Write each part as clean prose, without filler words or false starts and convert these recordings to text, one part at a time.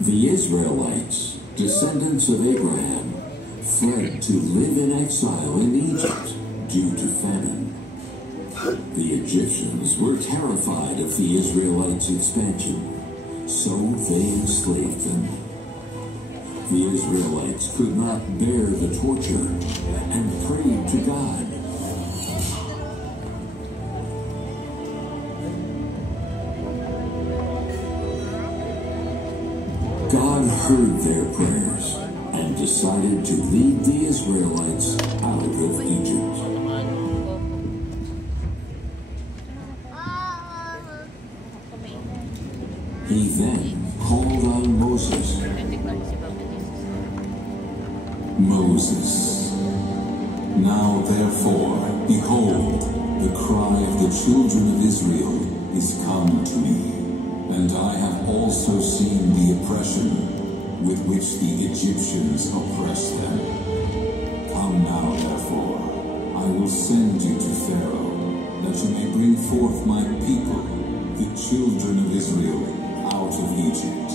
The Israelites, descendants of Abraham, fled to live in exile in Egypt due to famine. The Egyptians were terrified of the Israelites' expansion, so they enslaved them. The Israelites could not bear the torture and prayed to God. God heard their prayers and decided to lead the Israelites out of Egypt. He then called on Moses. Moses, now therefore, behold, the cry of the children of Israel is come to me. And I have also seen the oppression with which the Egyptians oppress them. Come now, therefore, I will send you to Pharaoh, that you may bring forth my people, the children of Israel, out of Egypt.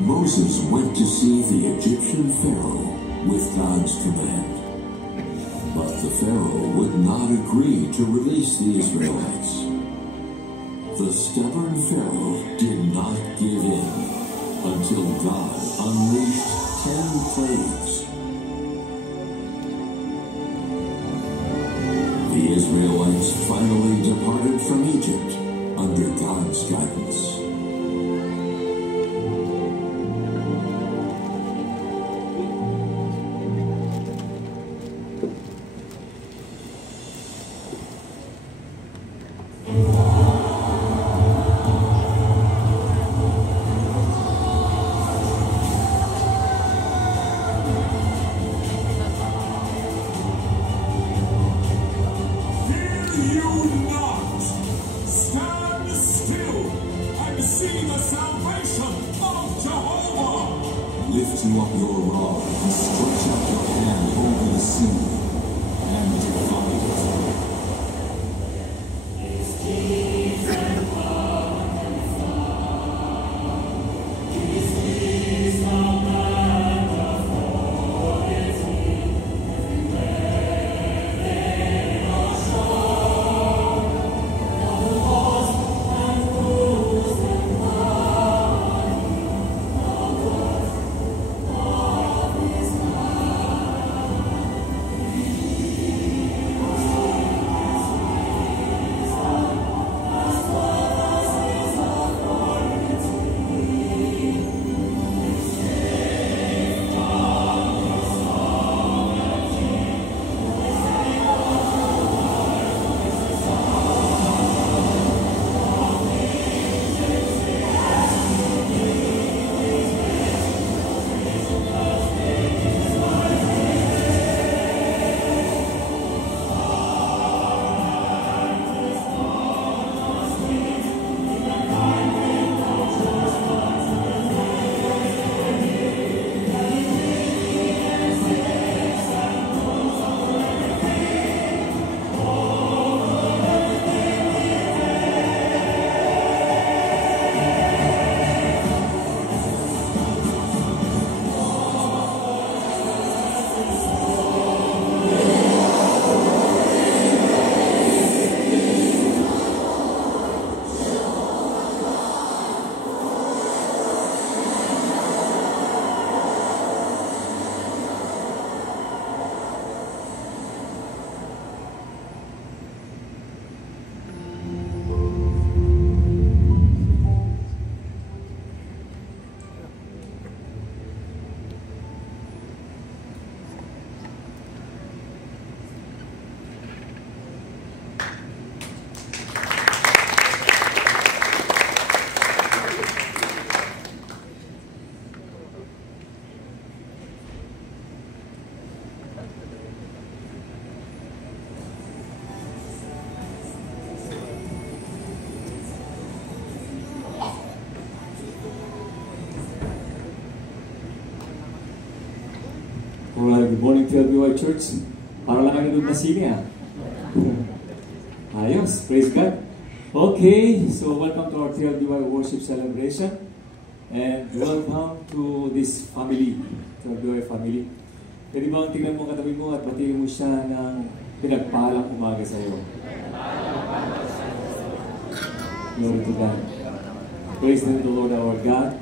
Moses went to see the Egyptian Pharaoh with God's command. But the Pharaoh would not agree to release the Israelites. The stubborn Pharaoh did not give in until God unleashed 10 plagues. The Israelites finally departed from Egypt under God's guidance. Good morning, TLBY Church. Para lang kami doon na sine, ah. Ayos, praise God. Okay, so welcome to our TLBY worship celebration. And welcome to this family, TLBY family. Pwede bang tingnan mo katabi mo at batiin mo siya ng pinagpalang umaga sa iyo. Glory to God. Praise the Lord our God.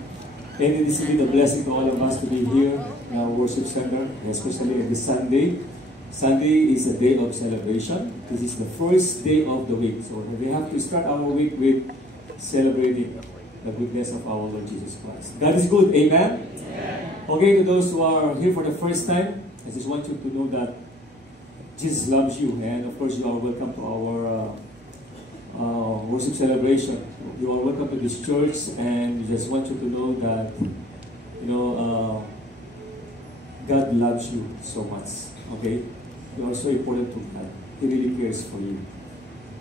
And it is indeed a blessing to all of us to be here in our worship center, especially on this Sunday. Sunday is a day of celebration. This is the first day of the week. So we have to start our week with celebrating the goodness of our Lord Jesus Christ. God is good. Amen? Okay, to those who are here for the first time, I just want you to know that Jesus loves you. And of course, you are welcome to our worship celebration. You are welcome to this church, and we just want you to know that, God loves you so much. Okay? You are so important to God. He really cares for you.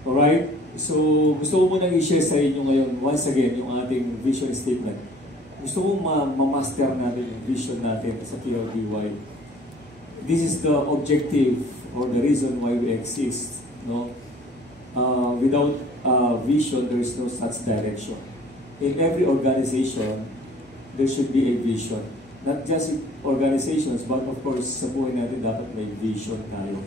Alright? So, gusto ko muna i-share sa inyo ngayon, once again, yung ating vision statement. Gusto ko ma-master natin yung vision natin sa TLBY. This is the objective or the reason why we exist. No? Without vision, there is no such direction. In every organization, there should be a vision. Not just organizations, but of course, sa buhay natin dapat may vision tayo.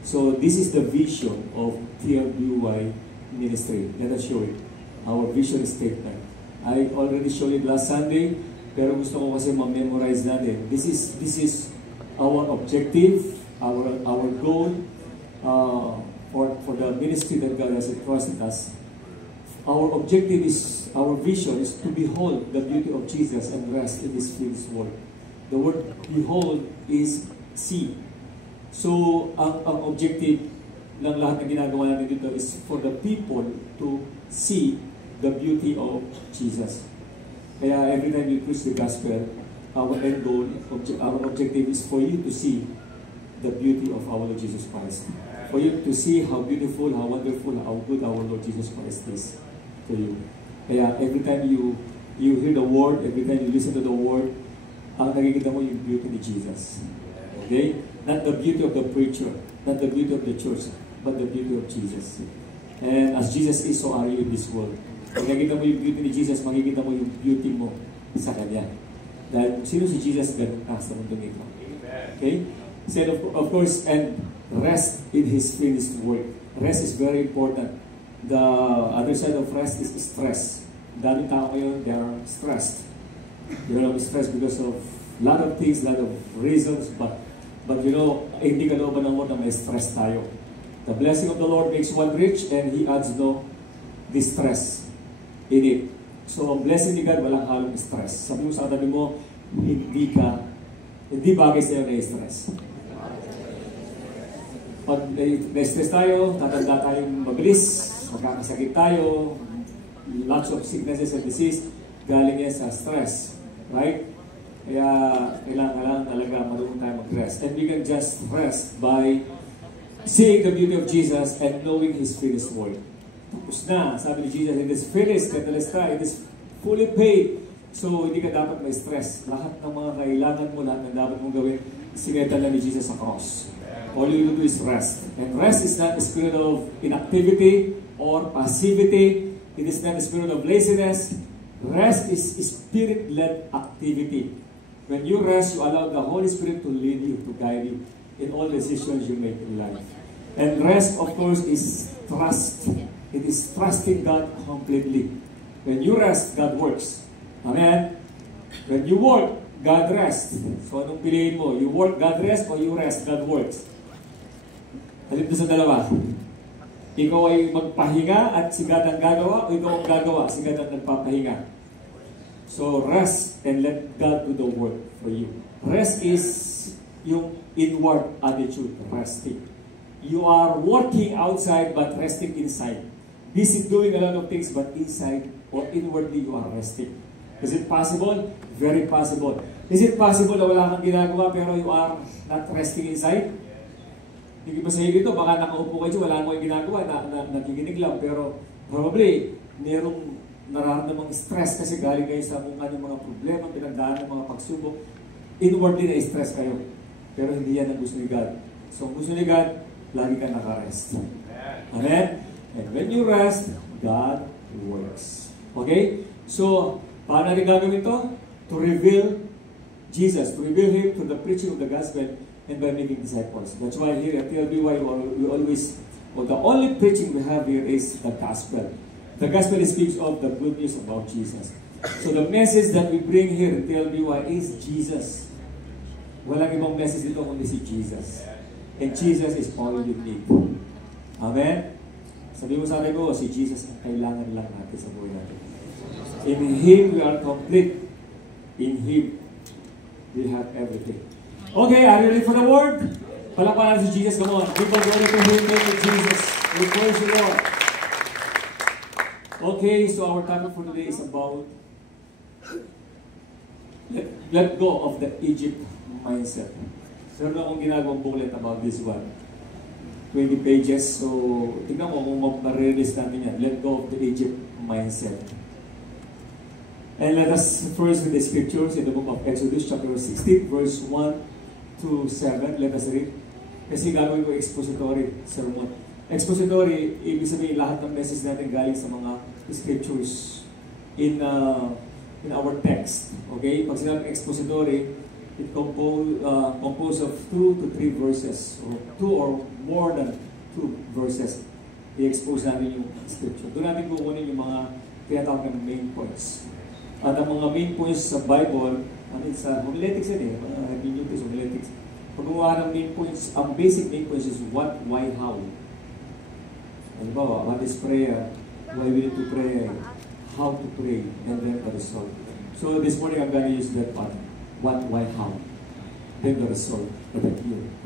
So, this is the vision of TLBY Ministry. Let us show it. Our vision statement. I already showed it last Sunday, pero gusto ko kasi ma-memorize natin. This is our objective, our goal, for the ministry that God has entrusted us. Our objective is, our vision is to behold the beauty of Jesus and rest in His finished work. The word behold is see. So, ang objective ng lahat ng ginagawa natin dito is for the people to see the beauty of Jesus. Kaya every time we preach the gospel, our end goal, our objective is for you to see the beauty of our Lord Jesus Christ. For you to see how beautiful, how wonderful, how good our Lord Jesus Christ is to you. Kaya every time you hear the word, every time you listen to the word, ang nakikita mo yung beauty ni Jesus. Okay? Not the beauty of the preacher, not the beauty of the church, but the beauty of Jesus. And as Jesus is, so are you in this world. Pag nakikita mo yung beauty ni Jesus, makikita mo yung beauty mo sa Kanya. Dahil sino si Jesus, ganun ka sa mundo nito. Okay? Said of course, and rest in His finished work. Rest is very important. The other side of rest is stress. Daming tao ngayon, they are stressed. They are stressed because of a lot of things, a lot of reasons, but hindi ka naman ng Lord na may stress tayo. The blessing of the Lord makes one rich, and He adds no distress in it. So, ang blessing ni God, walang halong stress. Sabi mo sa katabi mo, hindi bagay sa'yo na stress. Pag na-stress tayo, tatanda tayong mabilis, magkakasakit tayo, lots of sicknesses and disease, galing yan sa stress. Right? Kaya kailangan talaga marunong tayo mag-rest. And we can just rest by seeing the beauty of Jesus and knowing His finished work. Tapos na, sabi ni Jesus, it is finished, tetelestai, it is fully paid. So, hindi ka dapat may stress. Lahat ng mga kailangan mo, lahat ng dapat mong gawin, singetan na ni Jesus sa cross. All you do is rest. And rest is not the spirit of inactivity or passivity. It is not the spirit of laziness. Rest is spirit-led activity. When you rest, you allow the Holy Spirit to lead you, to guide you in all decisions you make in life. And rest, of course, is trust. It is trusting God completely. When you rest, God works. Amen? When you work, God rests. So anong piliin mo? You work, God rests, or you rest, God works? Halip na sa dalawa. Ikaw ay magpahinga at si God ang gagawa, o ikaw ang gagawa, si God ang nagpapahinga. So rest and let God do the work for you. Rest is yung inward attitude, resting. You are working outside but resting inside. Busy doing a lot of things but inside or inwardly you are resting. Is it possible? Very possible. Is it possible na wala kang ginagawa pero you are not resting inside? Hindi ba sa dito, baka nakaupo kayo, wala kang ginagawa, nakikinig lang, pero probably merong nararamdamang stress kasi galing kayo sa mukha ng mga problema, pinagdaan ng mga pagsubok, inwardly na stress kayo. Pero hindi yan ang gusto ni God. So, ang gusto ni God, lagi ka naka-rest. Amen? And when you rest, God works. Okay? So, paano natin gagawin ito? To reveal Jesus, to reveal Him through the preaching of the gospel and by making disciples. That's why here at TLBY, we always, the only preaching we have here is the gospel. The gospel speaks of the good news about Jesus. So the message that we bring here at TLBY is Jesus. Walang ibang message dito kundi si Jesus. And Jesus is all you need. Amen? Sabi mo sa akin ko, si Jesus ang kailangan lang natin sa buhay natin. In Him we are complete. In Him we have everything. Okay, are you ready for the word? Palakpakan natin si Jesus. Come on. People go to Him, name of Jesus. We praise the Lord. Okay, so our topic for today is about let go of the Egypt mindset. Meron akong ginagawang booklet about this one. 20 pages. So, tignan mo kung ma-release natin yan. Let go of the Egypt mindset. And let us first read the scriptures in the book of Exodus chapter 16, verse 1 to 7. Let us read. Kasi gagawin ko expository sermon. Expository, ibig sabihin lahat ng message natin galing sa mga scriptures in our text. Okay? Pag sinabi expository, it composed of 2 to 3 verses, or 2 or more than 2 verses. I-expose natin yung scripture. Doon natin kukunin yung mga tinatawag ng main points. At ang mga main points sa Bible, sa homiletics yan mga hermeneutics, homiletics. Pag gumawa ng main points, ang basic main points is what, why, how. Halimbawa, what is prayer? Why we need to pray? How to pray? And then the result. So this morning I'm going to use that part. What, why, how. Then the result.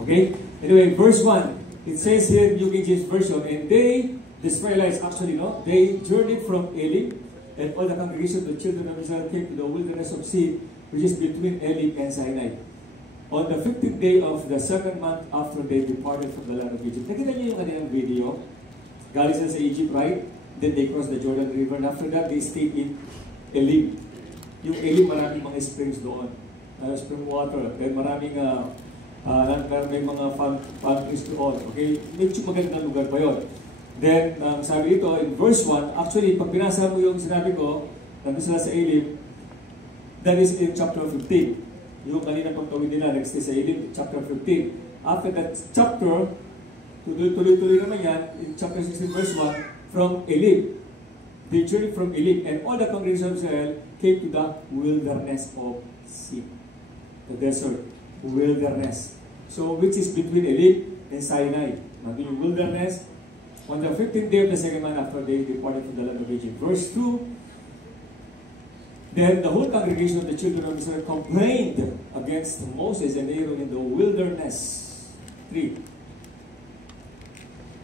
Okay? Anyway, verse 1. It says here in New King James Version, and they, the Israelites actually, they journeyed from Elim, and all the congregation of the children of Israel came to the wilderness of Sin, which is between Elim and Sinai. On the 15th day of the second month after they departed from the land of Egypt. Nakita niyo yung kanilang video? Galing sila sa Egypt, right? Then they crossed the Jordan River, and after that, they stayed in Elim. Yung Elim, maraming mga springs doon. Spring water. Then maraming may mga farm trees doon. Okay? Medyo magandang lugar pa yun. Then, sabi dito, in verse 1, actually, pag binasa mo yung sinabi ko, nandun sila sa Elim, that is in chapter 15. Yung kanina pagtawid nila, next is sa Elim, chapter 15. After that chapter, tuloy-tuloy naman yan, in chapter 16, verse 1, from Elim. They journeyed from Elim, and all the congregation of Israel came to the wilderness of Sin. The desert, wilderness. So, which is between Elim and Sinai. Nandun yung wilderness. On the 15th day of the second month after they departed from the land of Egypt. Verse 2, then the whole congregation of the children of Israel complained against Moses and Aaron in the wilderness. 3.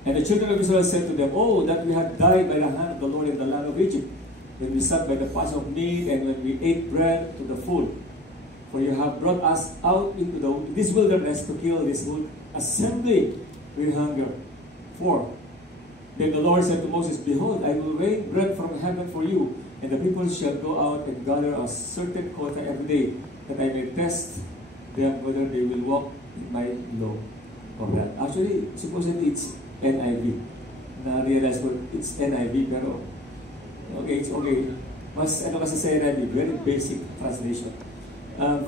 And the children of Israel said to them, oh, that we had died by the hand of the Lord in the land of Egypt, when we sat by the pots of meat and when we ate bread to the full. For you have brought us out into this wilderness to kill this whole assembly with hunger. 4. Then the Lord said to Moses, behold, I will rain bread from heaven for you, and the people shall go out and gather a certain quota every day, that I may test them whether they will walk in my law. Actually, supposedly it's NIV. Na-realize ko, it's NIV, pero okay, it's okay. Mas ano kasi sa NIV, very basic translation.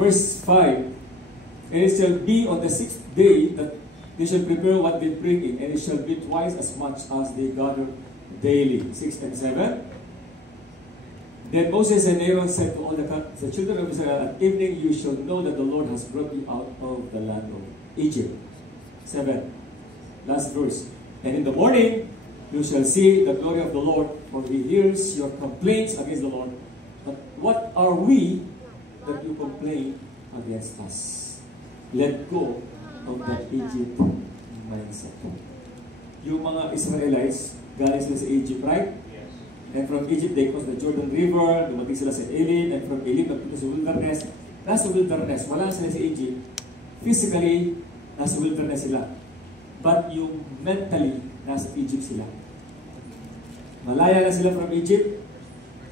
Verse 5, and it shall be on the 6th day that they shall prepare what they bring in, and it shall be twice as much as they gather daily. 6 and 7. Then Moses and Aaron said to all the children of Israel, at evening you shall know that the Lord has brought you out of the land of Egypt. 7. Last verse. And in the morning you shall see the glory of the Lord, for He hears your complaints against the Lord. But what are we that you complain against us? Let go of that Egypt mindset. Yung mga Israelites, galing sila sa Egypt, right? Yes. And from Egypt, they crossed the Jordan River, dumating sila sa Elim, and from Elim, nagpunta sa wilderness. Nasa wilderness, wala sila sa Egypt. Physically, nasa wilderness sila. But yung mentally, nasa Egypt sila. Malaya na sila from Egypt,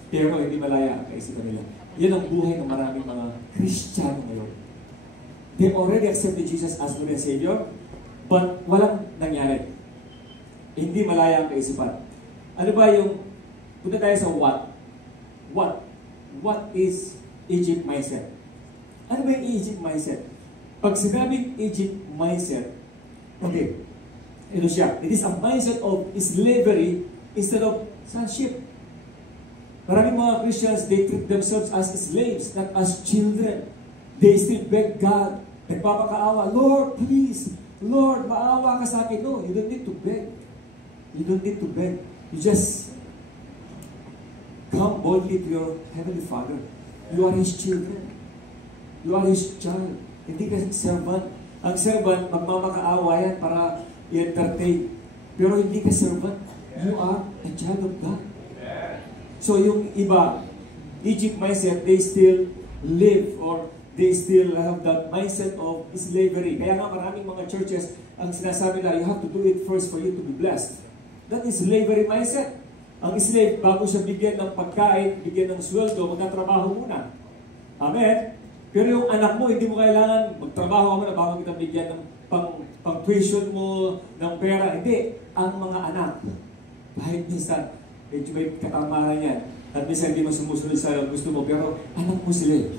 pero hindi malaya ang kaisipan nila. Yan ang buhay ng maraming mga Kristiyano ngayon. they already accepted Jesus as Lord and Savior, but walang nangyari. Hindi malaya ang kaisipan. Ano ba yung, punta tayo sa what? What is Egypt mindset? Ano ba yung Egypt mindset? Pag sinabing Egypt mindset, okay, ito siya. It is a mindset of slavery instead of sonship. Maraming mga Christians, they treat themselves as slaves, not as children. They still beg God, nagpapakaawa, Lord, please, Lord, maawa ka sa akin. No, you don't need to beg. You don't need to beg. You just come boldly to your Heavenly Father. You are His children. You are His child. Hindi ka servant. Ang servant, magmamakaawa yan para i-entertain. Pero hindi ka servant. You are a child of God. So yung iba, Egypt mindset, they still live or they still have that mindset of slavery. Kaya nga maraming mga churches, ang sinasabi na, you have to do it first for you to be blessed. That is slavery mindset. Ang slave, bago siya bigyan ng pagkain, bigyan ng sweldo, magtatrabaho muna. Amen? Pero yung anak mo, hindi mo kailangan magtrabaho ka muna bago kita bigyan ng pang-tuition mo ng pera. Hindi. Ang mga anak, kahit minsan, medyo may katamaran yan. At minsan hindi mo sumusunod sa gusto mo, pero anak mo sila.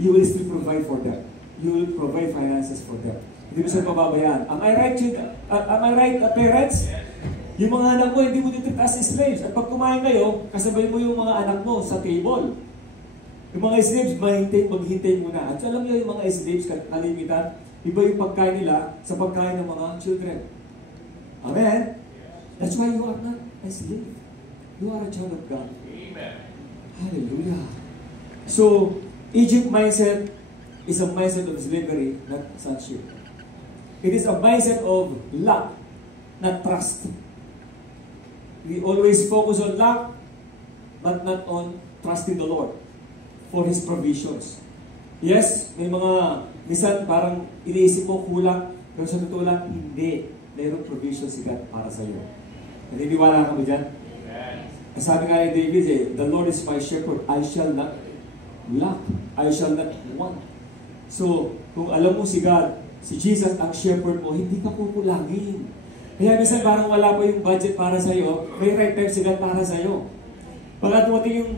You will still provide for them. You will provide finances for them. Hindi mo sila pababayaan. Am I right, parents? Yung mga anak mo, hindi mo dito as slaves. At pag kumain kayo, kasabay mo yung mga anak mo sa table. Yung mga slaves, maghintay muna. At alam niyo yung mga slaves, kalimitan, iba yung pagkain nila sa pagkain ng mga children. Amen? That's why you are not a slave. You are a child of God. Amen. Hallelujah. So, Egypt mindset is a mindset of slavery, not sonship. It is a mindset of lack, not trust. We always focus on lack, but not on trusting the Lord for His provisions. Yes, may mga minsan parang iniisip mo kulang, pero sa totoo lang, hindi. Mayroong provision si God para sa iyo. Naniniwala ka mo dyan? Sabi nga ni David, the Lord is my shepherd, I shall not lack, I shall not want. So, kung alam mo si God, si Jesus ang shepherd mo, hindi ka kukulangin. Kaya minsan parang wala pa yung budget para sa iyo, may right time si God para sa iyo. Pagkat dumating yung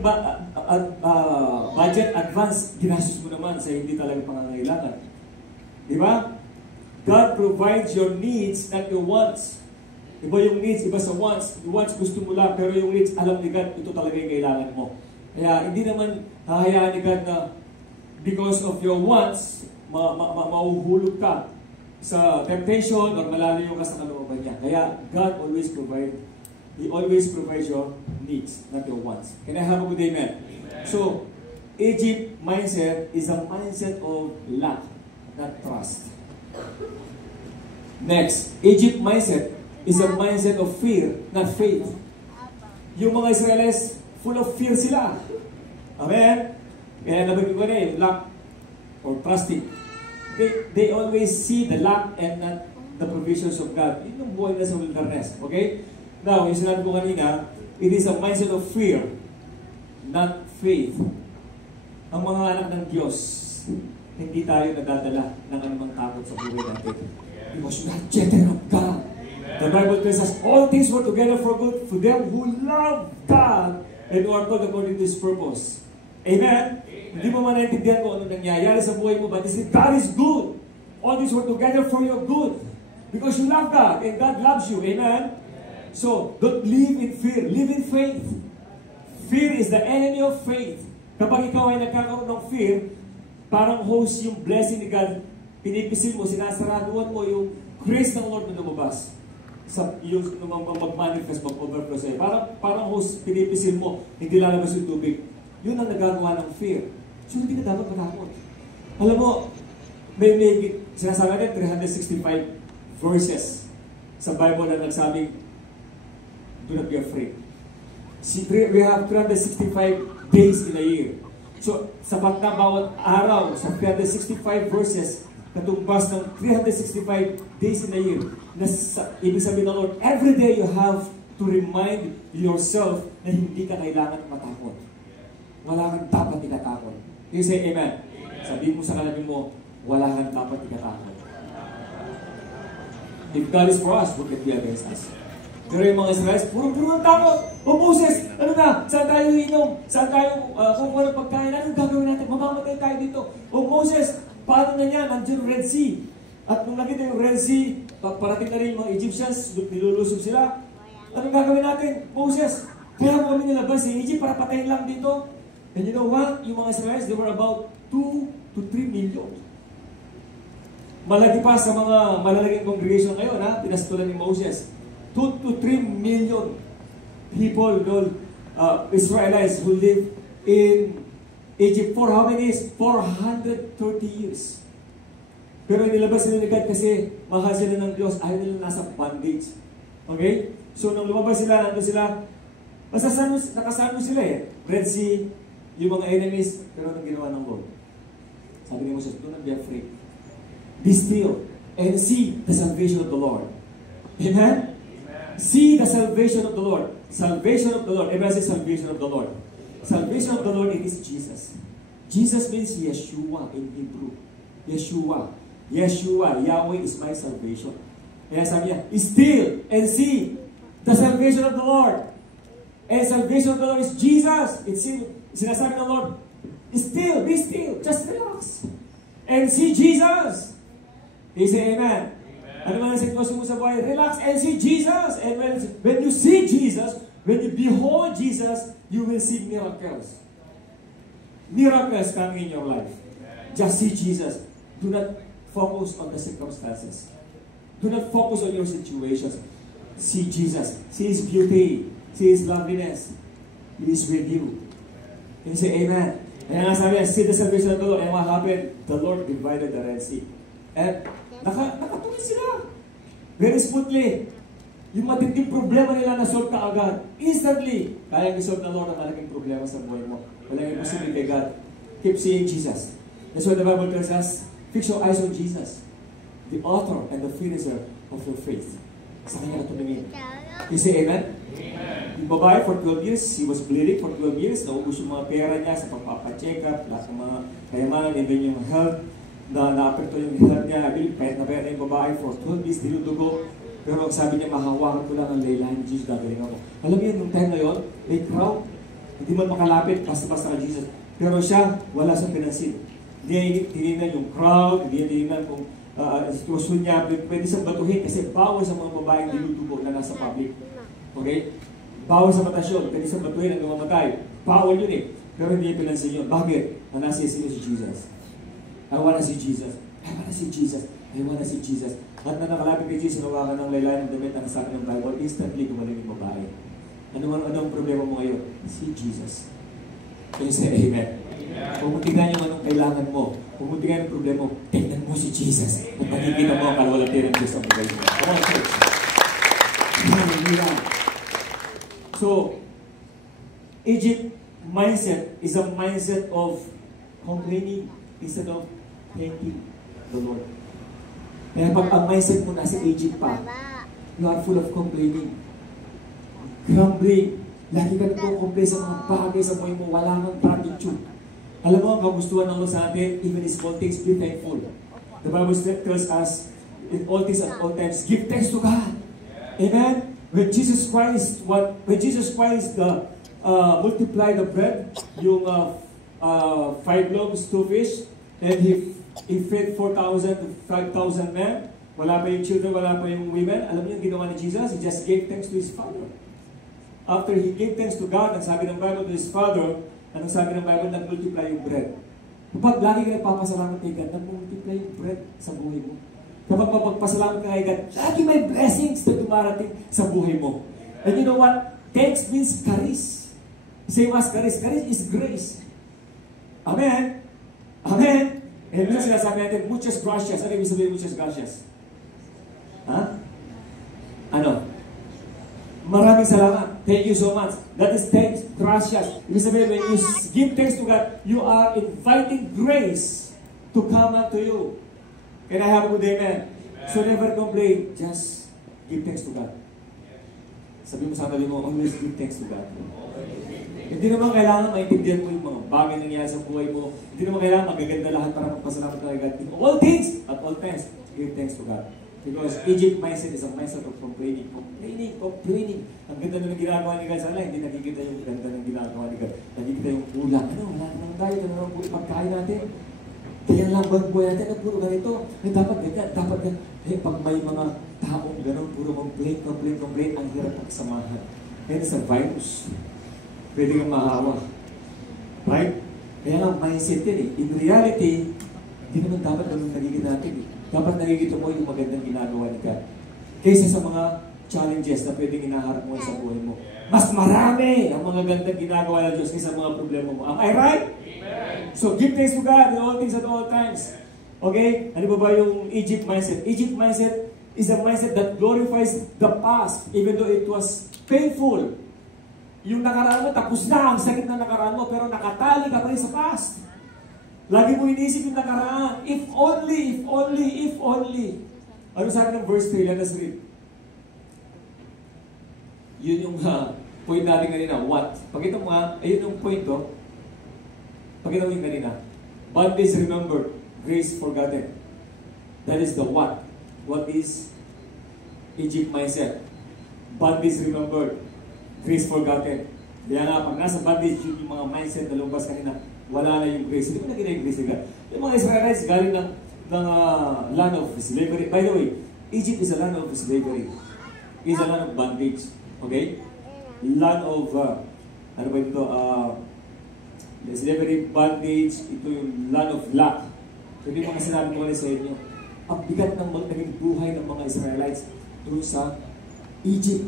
budget advance, ginastos mo naman sa hindi talaga pangangailangan. Di ba? God provides your needs, not your wants. Iba yung needs, iba sa wants. Yung wants gusto mo lang, pero yung needs, alam ni God, ito talaga yung kailangan mo. Kaya hindi naman hahayaan ni God na because of your wants, mauhulog ka sa temptation or malalayo ka sa kalooban niya. Kaya God always provides. He always provides your needs, not your wants. Can I have a good amen? Amen. So, Egypt mindset is a mindset of lack, not trust. Next, Egypt mindset is a mindset of fear, not faith. Yung mga Israelis, full of fear sila. Amen? Kaya nabagay ko na yung lack or trusting. They always see the lack and not the provisions of God. Yun yung buhay na sa wilderness. Okay? Now, yung sinabi ko kanina, it is a mindset of fear, not faith. Ang mga anak ng Diyos, hindi tayo nadadala ng anumang takot sa buhay natin. Because we are children of God. The Bible tells us, all things work together for good for them who love God and who are called according to His purpose. Amen? Hindi mo man naintindihan kung ano nangyayari sa buhay mo, but God is good. All things work together for your good. Because you love God and God loves you. Amen? So, don't live in fear. Live in faith. Fear is the enemy of faith. Kapag ikaw ay nagkakaroon ng fear, parang host yung blessing ni God, pinipisil mo, sinasaraduan mo yung grace ng Lord na lumabas. Yung mag-manifest, mag-overflow sa'yo. Parang host, pinipisil mo, hindi lalabas yung tubig. Yun ang nagagawa ng fear. So, hindi na dapat matakot. Alam mo, may sinasabi natin 365 verses sa Bible na nagsabing, do not be afraid. We have 365 days in a year. So, sapat na bawat araw sa 365 verses, katumbas ng 365 days in a year. Ibig sabihin ng Lord, every day you have to remind yourself na hindi ka kailangan matakot. Wala kang dapat ikatakot. You say amen. Sabihin mo sa kalabi mo, wala kang dapat ikatakot. If God is for us, who can be against us? Pero yung mga Israelis, puro ng takot. O Moses, ano na? Saan tayo inom? Saan tayo kukuha ng pagkain? Anong gagawin natin? Mamamatay tayo dito. O Moses, paano na yan? Nandiyan Red Sea. At nung nakita yung Red Sea, parating na rin yung mga Egyptians, nilulusob sila. Anong gagawin natin? Moses, kaya mo kami nilabas sa Egypt para patayin lang dito. And you know what? Yung mga Israelis, they were about 2 to 3 million. Malaki pa sa mga malalaging congregation ngayon, ha? Pinastulan ni Moses. 2 to 3 million people, Israelites who live in Egypt for how many years? 430 years. Pero nilabas nila ni God kasi mahal sila ng Diyos, ayaw nila nasa bondage. Okay? So nung lumabas sila, nandun sila, nakasano sila eh. Red Sea, yung mga enemies, pero anong ginawa ng Lord? Sabi ni Moses, do not be afraid. Be still and see the salvation of the Lord. Amen? See the salvation of the Lord. Salvation of the Lord. Everybody say salvation of the Lord. Salvation of the Lord, it is Jesus. Jesus means Yeshua in Hebrew. Yeshua. Yeshua. Yahweh is my salvation. Kaya sabi niya, still and see the salvation of the Lord. And salvation of the Lord is Jesus. It's sinasabi ng Lord, still, be still. Just relax. And see Jesus. They say amen. Ano man ang sitwasyon mo sa buhay? Relax and see Jesus. And when you see Jesus, when you behold Jesus, you will see miracles. Miracles coming in your life. Just see Jesus. Do not focus on the circumstances. Do not focus on your situations. See Jesus. See His beauty. See His loveliness. He is with you. And you say amen. And nga sabi niya, see the salvation of the Lord. And what happened? The Lord divided the Red Sea. And nakatuloy sila. Very smoothly. Yung matinding problema nila na-solve ka agad. Instantly. Kaya i-solve ng Lord ang malaking problema sa buhay mo. Walang imposible kay God. Keep seeing Jesus. That's why the Bible tells us, fix your eyes on Jesus. The author and the finisher of your faith. Sa kanya na tumingin. You say amen? Amen. Yung babae for 12 years, he was bleeding for 12 years. Naubos yung mga pera niya sa pagpapacheck up, lahat ng mga kayamanan, even yung health. Na-apekto yung health niya. I believe, kahit na pera yung babae for 12 years, dinudugo. Pero sabi niya, mahawakan ko lang ang laylahan ni Jesus, gagaling ako. Alam niyo, nung time na yun, may crowd, hindi man makalapit, basta-basta kay Jesus. Pero siya, wala siyang pinansin. Hindi niya tinignan yung crowd, hindi niya tinignan kung sitwasyon niya, pwede siyang batuhin kasi bawal sa mga babaeng dinudugo na nasa public. Okay? Bawal sa matasyon, pwede siyang batuhin ang mamatay. Bawal yun eh. Pero hindi niya pinansin yun. Bakit? Na nasa si Jesus. I wanna see Jesus. I wanna see Jesus. I wanna see Jesus. At na nakalapit kay Jesus, nawakan ng laylayan ng damit na nasabi ng Bible, instantly gumaling yung babae. Anong problema mo ngayon? See Jesus. Can you say amen? Pumutigan yung anong kailangan mo. Pumutigan yung problema mo. Tingnan mo si Jesus. At makikita mo ang kalwalati ng Diyos ang buhay mo. Come on, church. Hallelujah. So, Egypt mindset is a mindset of complaining instead of thanking the Lord. Kaya pag ang mindset mo nasa Egypt pa, you are full of complaining. Grumbling. Lagi ka nagpo-complain sa mga bagay sa buhay mo. Wala kang gratitude. Alam mo, ang kagustuhan ng Lord sa atin, even in small things, be thankful. The Bible tells us, in all things at all times, give thanks to God. Amen? When Jesus Christ multiplied the bread, yung 5 loaves, 2 fish, and He fed 4,000 to 5,000 men. Wala pa yung children, wala pa yung women. Alam niyo yung ginawa ni Jesus? He just gave thanks to His Father. After He gave thanks to God, ang sabi ng Bible to His Father, anong sabi ng Bible? Nag-multiply yung bread. Kapag lagi ka nagpapasalamat kay God, nag-multiply yung bread sa buhay mo. Kapag mapagpasalamat ka kay God, lagi may blessings na dumarating sa buhay mo. And you know what? Thanks means charis. Same as charis. Charis is grace. Amen? Amen? And minsan sinasabi natin, muchas gracias. Ano ibig sabihin muchas gracias? Ha? Ano? Maraming salamat. Thank you so much. That is thanks, gracias. Ibig sabihin, when you give thanks to God, you are inviting grace to come unto you. Can I have a good amen? So never complain. Just give thanks to God. Sabi mo sa tabi mo, always give thanks to God. Hindi naman kailangan maintindihan mo yung mga bagay na nangyayari sa buhay mo. Hindi naman kailangan magaganda lahat para magpasalamat ka kay God. In all things, at all times, give thanks to God. Because Egypt mindset is a mindset of complaining. Complaining. Ang ganda na ng ginagawa ni God sa kanila, hindi nakikita yung ganda ng ginagawa ni God. Nakikita yung kulang. Wala naman tayo, ito naman po pagkain natin. Kaya lang bang buhay natin, puro ganito. Dapat ganyan, dapat ganyan. Pag may mga taong gano'n, puro complain, ang hirap pagsamahan. Kaya sa virus, pwede kang mahawa. Right? Kaya lang, mindset yan eh. In reality, hindi naman dapat ganun nagiging natin eh. Dapat nakikita mo yung magandang ginagawa ni God. Kaysa sa mga challenges na pwedeng inaharap mo sa buhay mo. Mas marami ang mga gandang ginagawa ng Diyos kaysa mga problema mo. Am I right? Amen. So give thanks to God in all things at all times. Okay? Ano ba yung Egypt mindset? Egypt mindset is a mindset that glorifies the past even though it was painful. Yung nakaraan mo, tapos na ang sakit na nakaraan mo, pero nakatali ka pa rin sa past. Lagi mo inisip yung nakaraan. If only, if only, if only. Ano sabi ng verse 3? Let us read. Yun yung point natin kanina. What? Pakita mo nga, ayun yung point to. Pakita mo yung kanina. Bondage remembered, grace forgotten. That is the what. What is Egypt mindset? Bondage remembered, grace forgotten. Kaya nga, pag nasa bondage, yung mga mindset na lumabas kanina, wala na yung grace. Hindi mo na yung grace agad. Yung mga Israelites galing ng land of slavery. By the way, Egypt is a land of slavery. It's a land of bondage. Okay? Land of, ano ba ito? Slavery, bondage, ito yung land of lack. So, yung mga sinabi ko sa inyo, ang bigat ng naging buhay ng mga Israelites doon sa Egypt.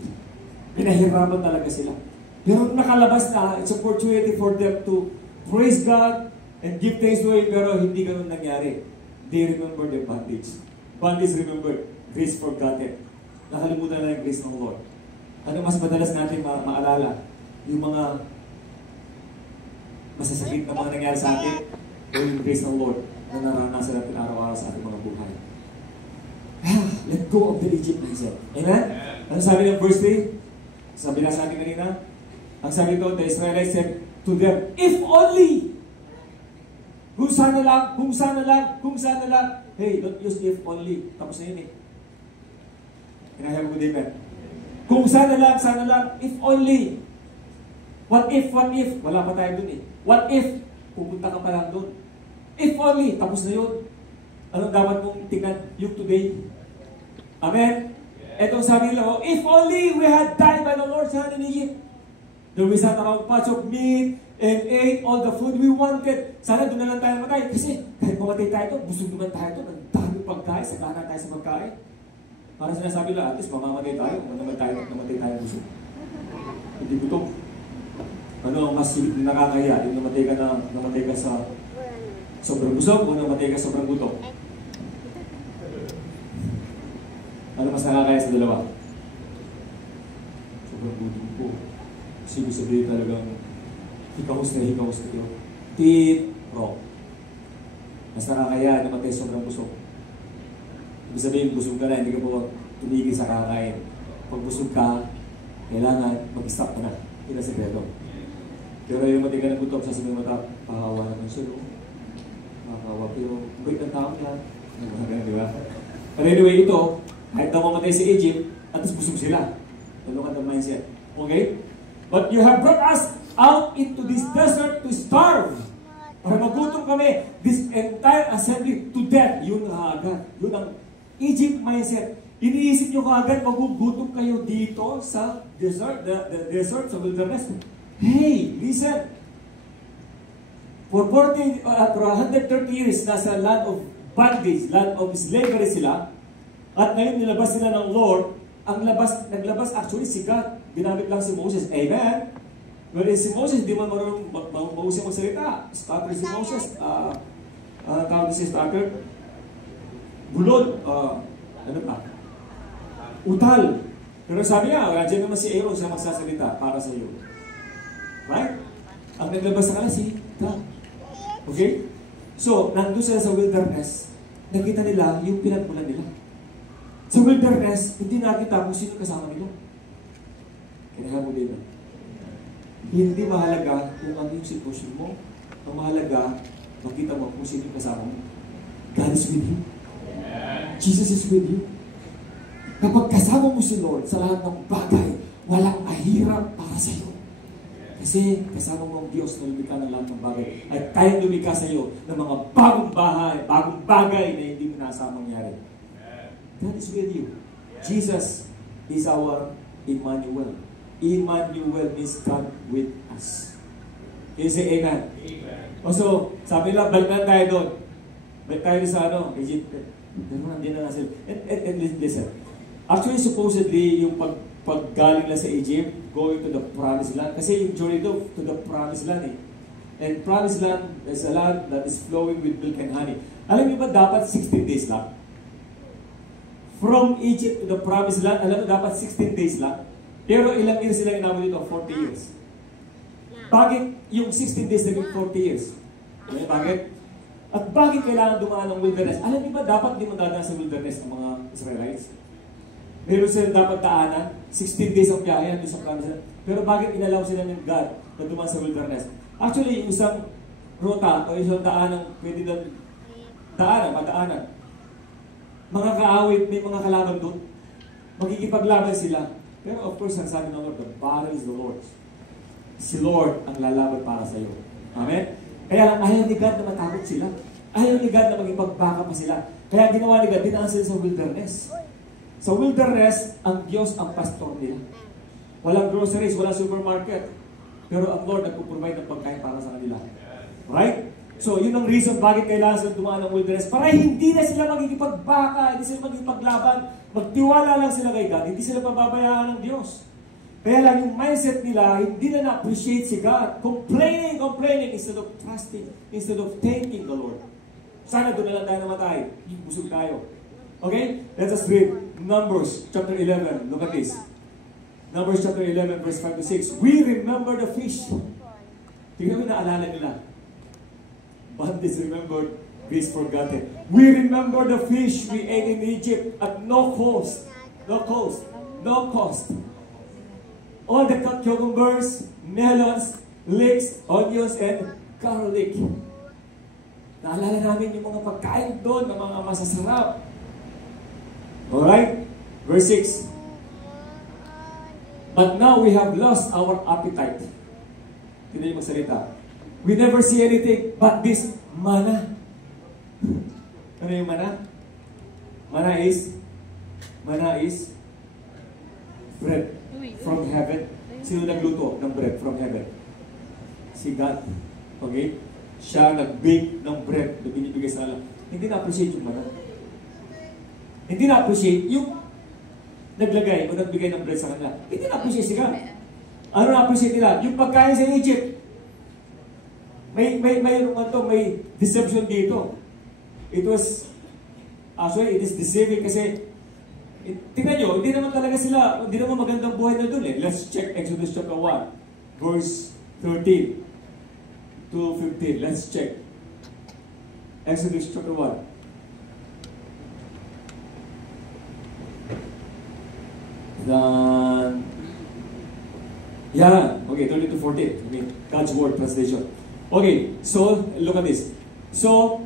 Pinahirapan talaga sila. Pero nakalabas na, it's opportunity for them to praise God and give thanks to Him, pero hindi ganun nangyari. They remember their bondage. Bondage remembered, grace forgotten. Nakalimutan na yung grace ng Lord. Ano mas madalas natin maalala? Yung mga masasakit na mga nangyari sa atin o yung grace ng Lord na naranasan natin araw-araw sa ating mga buhay. Let go of the Egypt mindset. Amen? Ano sabi ng verse 3? Sabi na sa atin kanina, ang sabi ko, the Israelites said to them, if only! Kung sana lang, kung sana lang, kung sana lang. Hey, don't use if only. Tapos na yun eh. Kinahayaw ko din ba? Kung sana lang, if only. What if? Wala pa tayo dun eh. What if? Pupunta ka pa lang dun. If only, tapos na yun. Anong dapat mong tingnan? Yung today. Amen? Etong sabi nila, if only we had died by the Lord's hand in Egypt. Then we sat around patch of meat and ate all the food we wanted. Sana doon na lang tayo matay. Kasi kahit mamatay tayo ito, busog naman tayo ito. Ang dami pagkain, sakana tayo sa pagkain. Para sinasabi lang, at least mamamatay tayo. Kung namatay tayo busog. Hindi gutom. Ano ang mas nakakaya? Yung namatay ka sa sobrang busog o namatay ka sobrang gutom? Ano mas nakakaya sa dalawa? Sobrang gutom po. Kasi ibig sabihin talagang hikahos na yun. Tip-rock. Mas nakakaya namatay sobrang busog. Ibig sabihin, busog ka na, hindi ka po tumigil sa kakain. Pag busog ka, kailangan mag-stop ka na. Yun ang sekreto. Pero yung matay ka ng gutom, sasabihin mo mata, pahawa naman siya, no? Pahawa, pero bait ang tao yan. Di ba? But anyway, ito, kahit daw mamatay sa Egypt, at least busog sila. Ano ka ng mindset? Okay? But you have brought us out into this desert to starve. Para magutom kami, this entire assembly to death. Yun ang agad. Yun ang Egypt mindset. Iniisip nyo kaagad, magugutom kayo dito sa desert, the desert, sa wilderness. Hey, listen. For 130 years, nasa land of bondage, land of slavery sila. At ngayon nilabas sila ng Lord. Naglabas actually si God. Ginamit lang si Moses. Amen? Well, si Moses, di man marunong mausay magsalita. Stutter si Moses. Tawag si stutter. Bulod. Ano pa? Utal. Pero sabi niya, nandiyan naman si Aaron siya magsasalita para sa iyo. Right? Ang naglabas na si God. Okay? So, nandun sila sa wilderness. Nakita nila yung pinagmulan nila. Sa wilderness, hindi nakita kung sino kasama nila. Kinahamu din. Hindi mahalaga kung ano yung sitwasyon mo, Ang mahalaga, makita mo kung sino yung kasama mo. God is with you. Jesus is with you. Kapag kasama mo si Lord sa lahat ng bagay, walang ahirap para sa iyo. Kasi kasama mo ang Diyos na lumikha ng lahat ng bagay. At kayang lumikha sa iyo ng mga bagong bagay na hindi mo nasa mangyari. God is with you. Jesus is our Emmanuel. Emmanuel means God with us. Can you say amen? Amen. So, sabi lang, balik na tayo doon. Balik tayo sa Egypt. And listen. Actually, supposedly, yung paggaling lang sa Egypt, going to the promised land, kasi yung journey to the promised land eh. And promised land is a land that is flowing with milk and honey. Alam niyo ba dapat 16 days lang? From Egypt to the promised land, alam mo dapat 16 days lang? Pero ilang years sila inabot dito? 40 years. Bakit yung 16 days naging 40 years? Bakit? At bakit kailangan dumaan ng wilderness? Alam niyo ba dapat di mo dadaan sa wilderness ang mga Israelites? Meron sila dapat daanan, 16 days ang biyahe doon sa promised land. Pero bakit inalaw sila ng God na dumaan sa wilderness? Actually, yung isang ruta o isang daanan, pwede na madaanan. Mga kaawit, may mga kalaban doon. Magkikipaglaban sila. Pero of course, ang sabi ng Lord, the battle is the Lord's. Si Lord ang lalaban para sa iyo. Amen? Kaya lang, ayaw ni God na matakot sila. Ayaw ni God na maging-pagbaka pa sila. Kaya ginawa ni God, dinaan sila sa wilderness. Sa wilderness, ang Diyos ang pastor nila. Walang groceries, walang supermarket. Pero ang Lord nagpo-provide ng pagkain para sa kanila. Right? So, yun ang reason bakit kailangan sila dumaan ng wilderness. Para hindi na sila magkikipagbaka, hindi sila magkikipaglaban. Magtiwala lang sila kay God. Hindi sila pababayaan ng Diyos. Kaya lang yung mindset nila, hindi na na-appreciate si God. Complaining instead of trusting, instead of thanking the Lord. Sana doon na lang tayo namatay. Busog tayo. Okay? Let us read Numbers chapter 11. Look at this. Numbers chapter 11 verse 5 to 6. We remember the fish. Tingnan mo naalala nila. But this remembered, this forgotten. We remember the fish we ate in Egypt at no cost. No cost. No cost. All the cucumbers, melons, leeks, onions, and garlic. Naalala namin yung mga pagkain doon, ng mga masasarap. Alright? Verse 6. But now we have lost our appetite. Hindi yung magsalita. We never see anything but this manna. Ano yung manna? Manna is bread from heaven. Sino nagluto ng bread from heaven? Si God. Okay? Siya nag-bake ng bread na binibigay sa alam. Hindi na-appreciate yung manna. Hindi na-appreciate yung naglagay o nagbigay ng bread sa kanila. Hindi na-appreciate siya. Ano na-appreciate nila? Yung pagkain sa Egypt. May deception dito. It is deceiving kasi tingnan nyo, hindi naman talaga sila, hindi naman magandang buhay na doon eh. Let's check Exodus chapter 1, verse 13 to 15. Let's check. Exodus chapter 1. Okay, 30 to 14. Okay, God's Word translation. Okay, so look at this. So,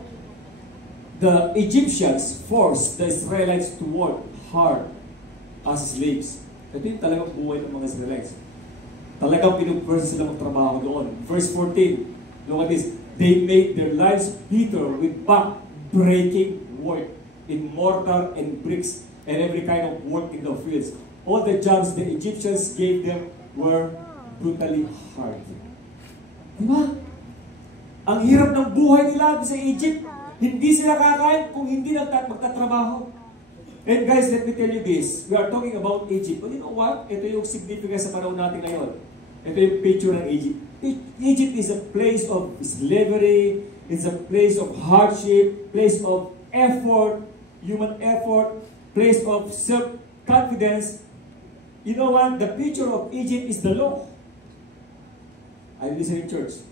the Egyptians forced the Israelites to work hard as slaves. Ito yung talagang buhay ng mga Israelites. Talagang pinupursa sila magtrabaho doon. Verse 14, look at this. They made their lives bitter with back-breaking work in mortar and bricks and every kind of work in the fields. All the jobs the Egyptians gave them were brutally hard. Diba? Ang hirap ng buhay nila sa Egypt. Hindi sila kakain kung hindi magtatrabaho. And guys, let me tell you this. We are talking about Egypt. But you know what? Ito yung significance sa panahon natin ngayon. Ito yung picture ng Egypt. Egypt is a place of slavery. It's a place of hardship. Place of effort. Human effort. Place of self-confidence. You know what? The picture of Egypt is the law. Are you listening, church?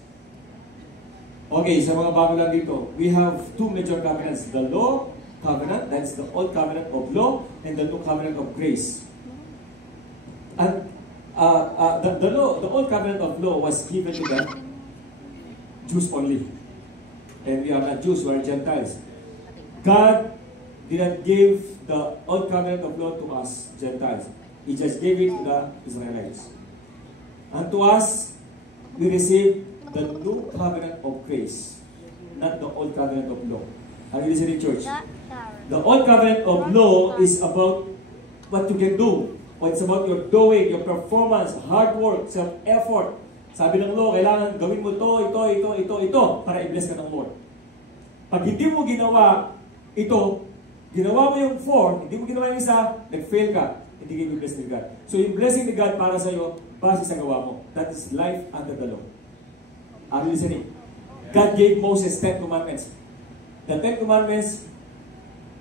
Okay, sa mga bago lang dito, we have two major covenants. The law covenant, that's the old covenant of law, and the new covenant of grace. And the old covenant of law was given to them Jews only. And we are not Jews, we are Gentiles. God did not give the old covenant of law to us, Gentiles. He just gave it to the Israelites. And to us, we receive the new covenant of grace, not the old covenant of law. Are you listening, church? The old covenant of law is about what you can do. It's about your doing, your performance, hard work, self-effort. Sabi ng law, kailangan gawin mo ito, para i-bless ka ng Lord. Pag hindi mo ginawa ito, ginawa mo yung 4, hindi mo ginawa yung isa, nag-fail ka, hindi ka i-bless ni God. So yung blessing ni God para sa iyo, base sa gawa mo. That is life under the law. Are you listening? God gave Moses 10 commandments. The 10 commandments,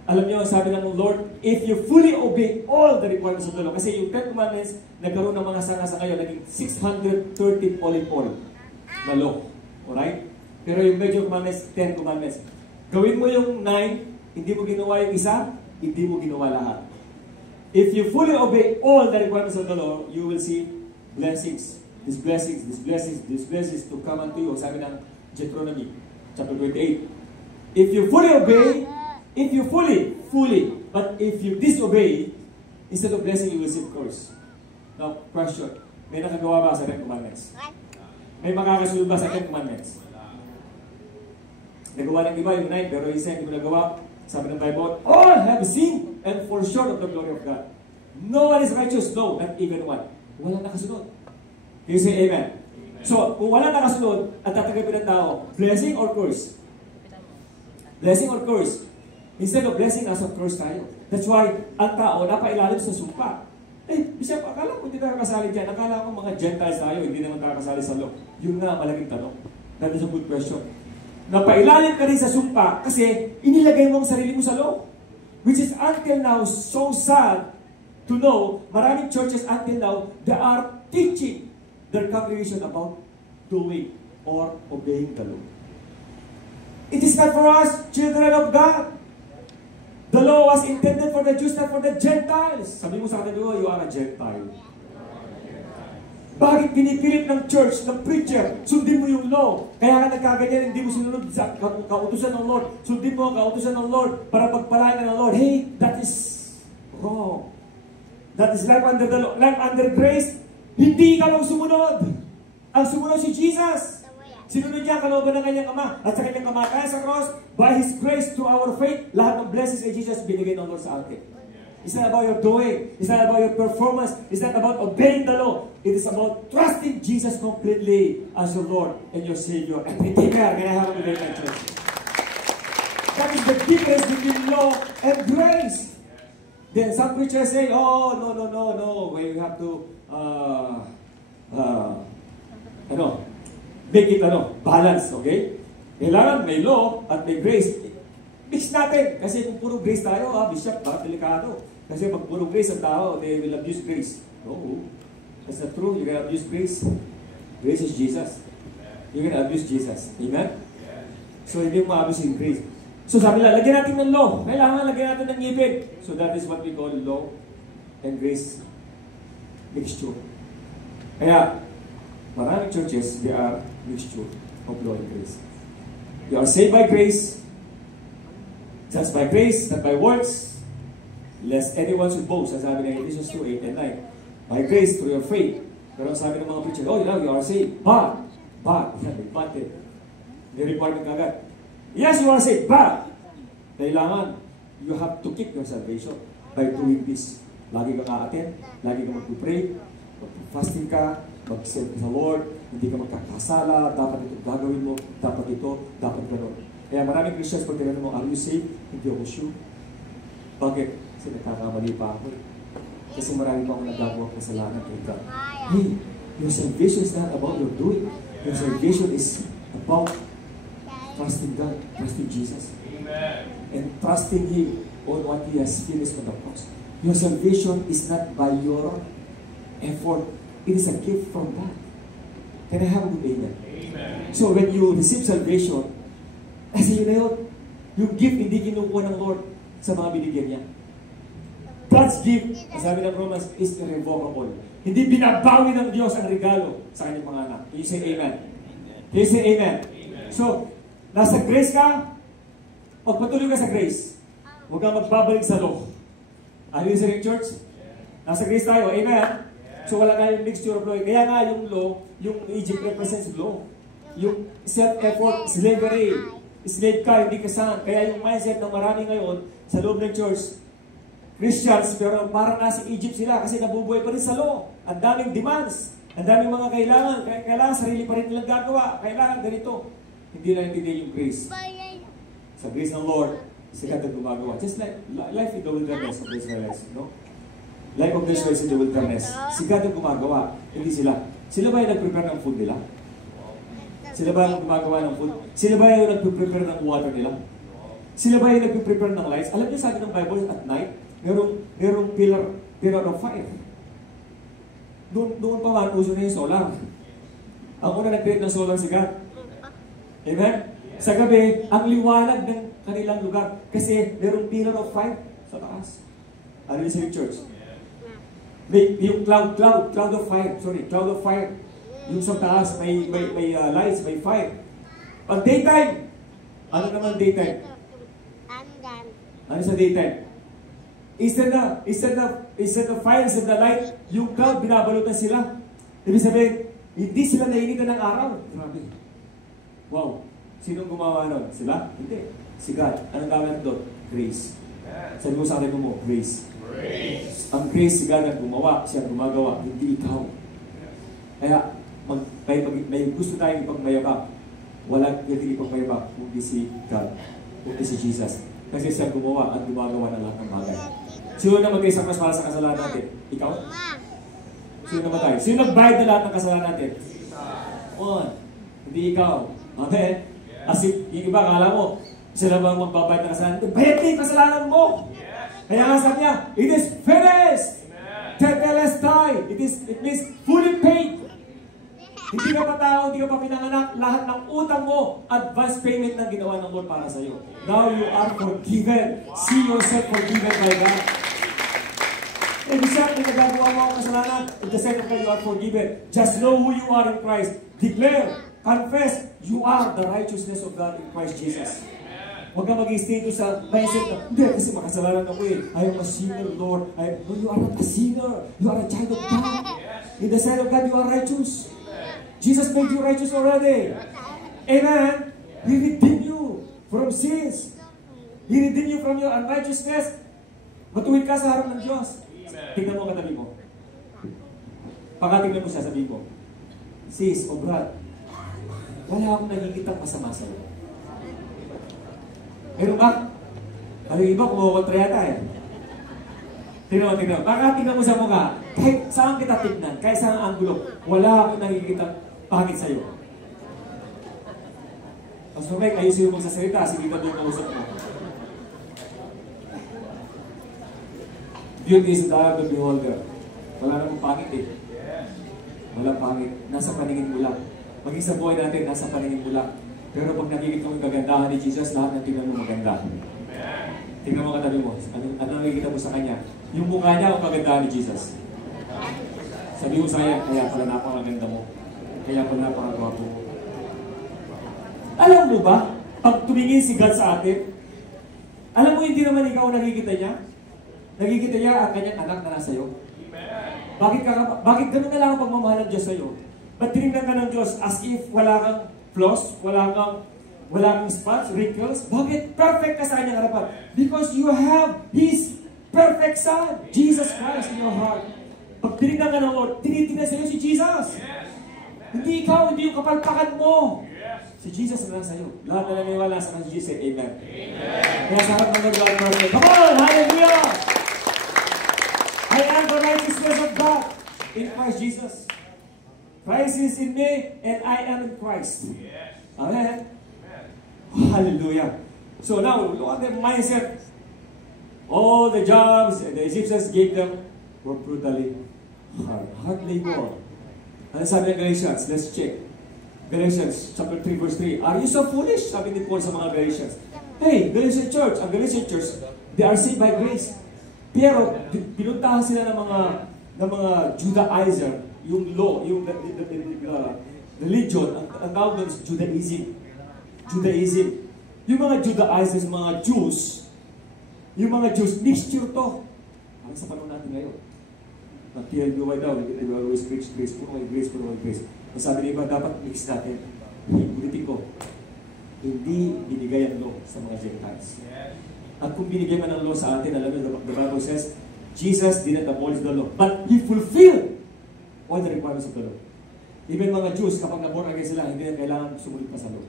alam niyo, sabi ng Lord, if you fully obey all the requirements of the law, kasi yung 10 commandments, nagkaroon ng mga sanga sa kayo, naging 613 all in all na law. Alright? Pero yung major commandments, 10 commandments. Gawin mo yung 9, hindi mo ginawa yung isa, hindi mo ginawa lahat. If you fully obey all the requirements of the law, you will see blessings. These blessings to come unto you. Sabi ng Deuteronomy, chapter 28. If you fully obey, but if you disobey, instead of blessing, you will receive curse. Now, question. May nakagawa ba sa 10 commandments? May makakasunod ba sa 10 commandments? Nagawa ng iba yung 9, pero yung isa hindi mo nagawa. Sabi ng Bible, all have sinned and fall short of the glory of God. No one is righteous, no, not even one. Walang nakasunod. Can you say amen? So, kung walang nakasunod at tatanggapin ng tao, blessing or curse? Blessing or curse? Instead of blessing, nasa curse tayo. That's why, ang tao napailalim sa sumpa. Bishop, akala ko hindi tayo kasali dyan. Akala ko mga Gentiles tayo, hindi naman tayo kasali sa law. Yun nga, malaking tanong. That is a good question. Napailalim ka rin sa sumpa kasi inilagay mo ang sarili mo sa law. Which is until now so sad to know, maraming churches until now, they are teaching their congregation about doing or obeying the law. It is not for us, children of God. The law was intended for the Jews, not for the Gentiles. Sabi mo sa kanila, you are a Gentile. Bakit pinipilit ng church, ng preacher, sundin mo yung law? Kaya ka nagkaganyan, hindi mo sinunod sa kautusan ng Lord. Sundin mo ang kautusan ng Lord para pagpalain ng Lord. Hey, that is wrong. That is life under the law. Life under grace, hindi ka lang sumunod. Ang sumunod si Jesus. Sinunod niya ang kalooban ng kanyang Ama. At sa kanyang kamatayan sa cross, by His grace, through our faith, lahat ng blessings kay Jesus binigay ng Lord sa atin. It's not about your doing. It's not about your performance. It's not about obeying the law. It is about trusting Jesus completely as your Lord and your Savior. And Redeemer. Can I have a good amen, church? That is the difference between law and grace. Then some preachers say, oh, no. We have to, make it, balance, okay? Kailangan may law at may grace. Mix natin. Kasi kung puro grace tayo, Bishop, delikado. Kasi pag puro grace ang tao, they will abuse grace. No. That's not true. You can abuse grace. Grace is Jesus. You can abuse Jesus. Amen? So, hindi mo ma-abuse yung grace. So, sabi nila, lagyan natin ng law. Kailangan lagyan natin ng ngipin. So, that is what we call law and grace mixture. Kaya, maraming churches, they are mixture of law and grace. You are saved by grace, just by grace, not by works, lest anyone should boast. Ang sabi ng Ephesians 2:8 and 9. By grace, through your faith. Pero ang sabi ng mga preacher, oh, you are saved, but, the requirement agad. Yes, you are saved, but, kailangan, you have to keep your salvation by doing this. Lagi kang aaten, lagi kang mag-pray, mag-fasting ka, mag-serve sa Lord, hindi ka magkakasala, dapat ito gagawin mo, dapat ito, dapat gano'n. Kaya maraming Christians pag tinanong mo, are you saved? Hindi ako sure. Bakit? Kasi nagkakamali pa ako. Kasi marami pa akong nagagawa kasalanan kay God. Hey, your salvation is not about your doing. Your salvation is about trusting God, trusting Jesus. Amen. And trusting Him on what He has finished on the cross. Your salvation is not by your effort. It is a gift from God. Can I have a good amen? Amen. So when you receive salvation, kasi yun na yun, yung gift hindi kinukuha ng Lord sa mga binigyan niya. God's gift, sabi ng Romans, is irrevocable. Hindi binabawi ng Diyos ang regalo sa kanyang mga anak. Can you say amen? Can you say amen? So, nasa grace ka, pagpatuloy ka sa grace. Huwag kang magbabalik sa law. Are you listening, church? Nasa grace tayo, amen? So wala tayong mixture of law. Kaya nga yung law, yung Egypt represents law. Yung self-effort, slavery, slave ka, hindi ka saan. Kaya yung mindset ng marami ngayon sa loob ng church, Christians, pero parang nasa Egypt sila kasi nabubuhay pa rin sa law. Ang daming demands, ang daming mga kailangan. Kailangan sarili pa rin nilang gagawa. Kailangan ganito. Hindi na intindihan yung grace. Sa grace ng Lord, sila ang gumagawa. Just like life in the wilderness of the Israelites, no? Life of the Israelites in the wilderness. Si God ang gumagawa, hindi sila. Sila ba yung nag-prepare ng food nila? Sila ba yung gumagawa ng food? Sila ba yung nag-prepare ng water nila? Sila ba yung nag-prepare ng lights? Alam niyo sa akin ng Bible, at night, merong pillar of fire. Doon pa man, uso na yung solar. Ang una nag-create ng solar si God. Amen? Sa gabi, ang liwanag ng kanilang lugar. Kasi merong pillar of fire sa taas. Ano yung sa church? Yung cloud of fire. Cloud of fire. Yung sa taas, may lights, may fire. Pag daytime, ano naman daytime? Ano sa daytime? Instead of fire, instead of light, yung cloud, binabalutan sila. Ibig sabihin, hindi sila nainitan ng araw. Grabe. Wow. Sinong gumawa nun? Sila? Hindi. Si God. Anong gamit doon? Grace. Sabi mo sa akin mo, grace. Ang grace, si God ang gumawa, siya ang gumagawa, hindi ikaw. Kaya, may gusto tayong ipagmayabang. Walang hindi ipagmayabang, kundi si God, kundi si Jesus. Kasi siya gumawa at gumagawa ng lahat ng bagay. Sino namatay sa para sa kasalanan natin? Ikaw? Sino namatay? Sino nagbayad na lahat ng kasalanan natin? Hindi ikaw. Okay? As if, yung iba, akala mo, sila ba magbabayad ng kasalanan natin? Bayad din kasalanan mo! Kaya nga sabi niya, it is finished! Tetelestai! It means fully paid! Hindi ka pa tao, hindi ka pa pinanganak, lahat ng utang mo, advance payment na ginawa ng Lord para sa iyo. Now you are forgiven. See yourself forgiven by God. And the same thing, nagagawa mo ang kasalanan, at the same time you are forgiven. Just know who you are in Christ. Declare, confess, you are the righteousness of God in Christ Jesus. Huwag ka mag-stay doon sa mindset na, hindi, kasi makasalanan ako eh. I am a sinner, Lord. No, you are not a sinner. You are a child of God. In the sight of God, you are righteous. Jesus made you righteous already. Amen? He redeemed you from sins. He redeemed you from your unrighteousness. Matuwid ka sa harap ng Diyos. Tignan mo katabi mo. Pagkatignan mo siya, sabihin mo, sis o brad, wala akong nakikitang masama sa'yo. Meron ba? Aling iba, kumukontra yata eh. Tignan mo. Pagkatignan mo sa mukha, kahit saan kita tignan, kahit saan ang angulo, wala akong nakikitang pangit sa'yo. Pastor Mike, ayusin mo magsasalita, sige ka doon kausap mo. Beauty is the eye of the beholder. Wala namang pangit eh. Walang pangit. Nasa paningin mo lang. Maging sa buhay natin, nasa paningin mo lang. Pero pag nakikita mo yung kagandahan ni Jesus, lahat ng tingnan mo maganda. Tingnan mo katabi mo. Ano nakikita mo sa Kanya? Yung mukha niya o kagandahan ni Jesus? Sabi mo sa Kanya, kaya pala napakaganda mo. Kaya pala napakagwapo mo. Alam mo ba, pag tumingin si God sa atin, alam mo hindi naman ikaw nakikita niya? Nakikita niya ang kanyang anak na nasa iyo. Bakit ganun na lang ang pagmamahal ng Diyos sa iyo? Ba't tinignan ka ng Diyos as if wala kang flaws, wala kang spots, wrinkles? Bakit perfect ka sa kanyang harapan? Because you have His perfect Son, Jesus Christ in your heart. Pag tinignan ka ng Lord, tinitingnan sa iyo si Jesus. Hindi ikaw, hindi yung kapalpakan mo. Si Jesus na lang sa iyo. Lahat na naniwala sa kanya, Jesus, say Amen. Kaya sa harap ng Lord, come on, hallelujah! I am the righteousness of God in Christ Jesus. Christ is in me, and I am in Christ. Amen? Hallelujah. So now, look at their mindset. All the jobs the Egyptians gave them were brutally hard labor. Ano sabi ng Galatians? Let's check. Galatians chapter 3 verse 3. Are you so foolish? Sabi ni Paul sa mga Galatians. Hey, Galatian church, ang Galatian church, they are saved by grace. Pero pinuntahan sila ng mga Judaizer, yung law, yung religion, ang tawag doon is Judaism. Judaism. Yung mga Judaizers, mga Jews, mixture to. Ano sa panahon natin ngayon? TLBY daw, we always preach grace, puro may grace, puro may grace. Ang sabi ng iba, dapat mix natin. Ulitin ko, hindi binigay ang law sa mga Gentiles. At kung binigay man ang law sa atin, alam mo, the Bible says, Jesus didn't abolish the law, but He fulfilled all the requirements of the law. Even mga Jews, kapag naborn again sila, hindi na kailangan sumunod pa sa law.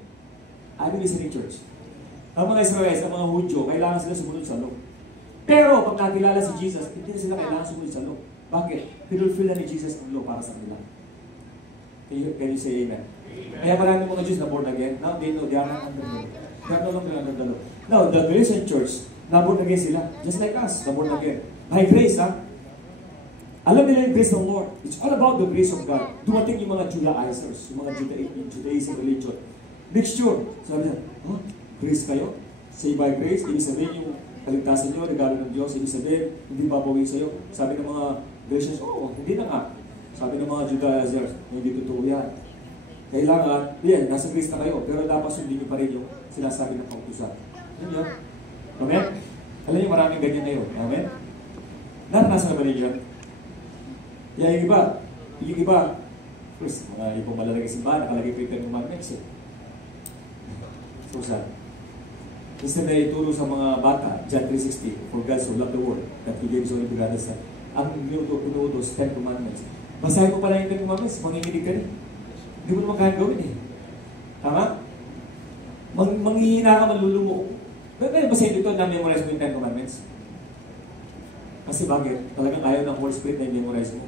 I believe in church. Ang mga Israelites, ang mga Hudyo, kailangan sila sumunod sa law. Pero pag nakilala si Jesus, hindi na sila kailangan sumunod sa law. Bakit? Pinulfill na ni Jesus ang law para sa kanila. Can you say amen? Kaya maraming mga Jews na born again. Now they know they are not under the law. They are no longer under the law. Now, the Galatian church, na born again sila. Just like us, na born again. By grace, ha? Alam nila yung grace ng Lord. It's all about the grace of God. Dumating yung mga Judaizers, yung mga Judaism religion. Mixture. Sabi nila, grace kayo? Say by grace, ibig sabihin yung kaligtasan nyo, regalo ng Diyos, ibig sabihin, hindi babawin sa'yo. Sabi ng mga Galatians, hindi na nga. Sabi ng mga Judaizers, hindi totoo yan. Kailangan, nasa grace na kayo, pero dapat sundin nyo pa rin yung sinasabi ng kautusan. Yun yun. Amen? Alam nyo, maraming ganyan ngayon. Amen? Naranasan na ba rin yun? Kaya yung iba, first, mga ibang malalagay simbahan, nakalagay pa yung Ten Commandments eh. So sad. Instead na ituro sa mga bata, John 3:16, for God so loved the world, that He gave His only begotten Son. Ang inuutos, Ten Commandments. Basahin mo pala yung Ten Commandments, manginginig ka rin. Hindi mo naman kaya gawin eh. Tama? Manghihina ka, manlulumo. Pero basahin dito, na-memorize mo yung Ten Commandments. Kasi bakit? Talagang ayaw ng Holy Spirit na i-memorize mo.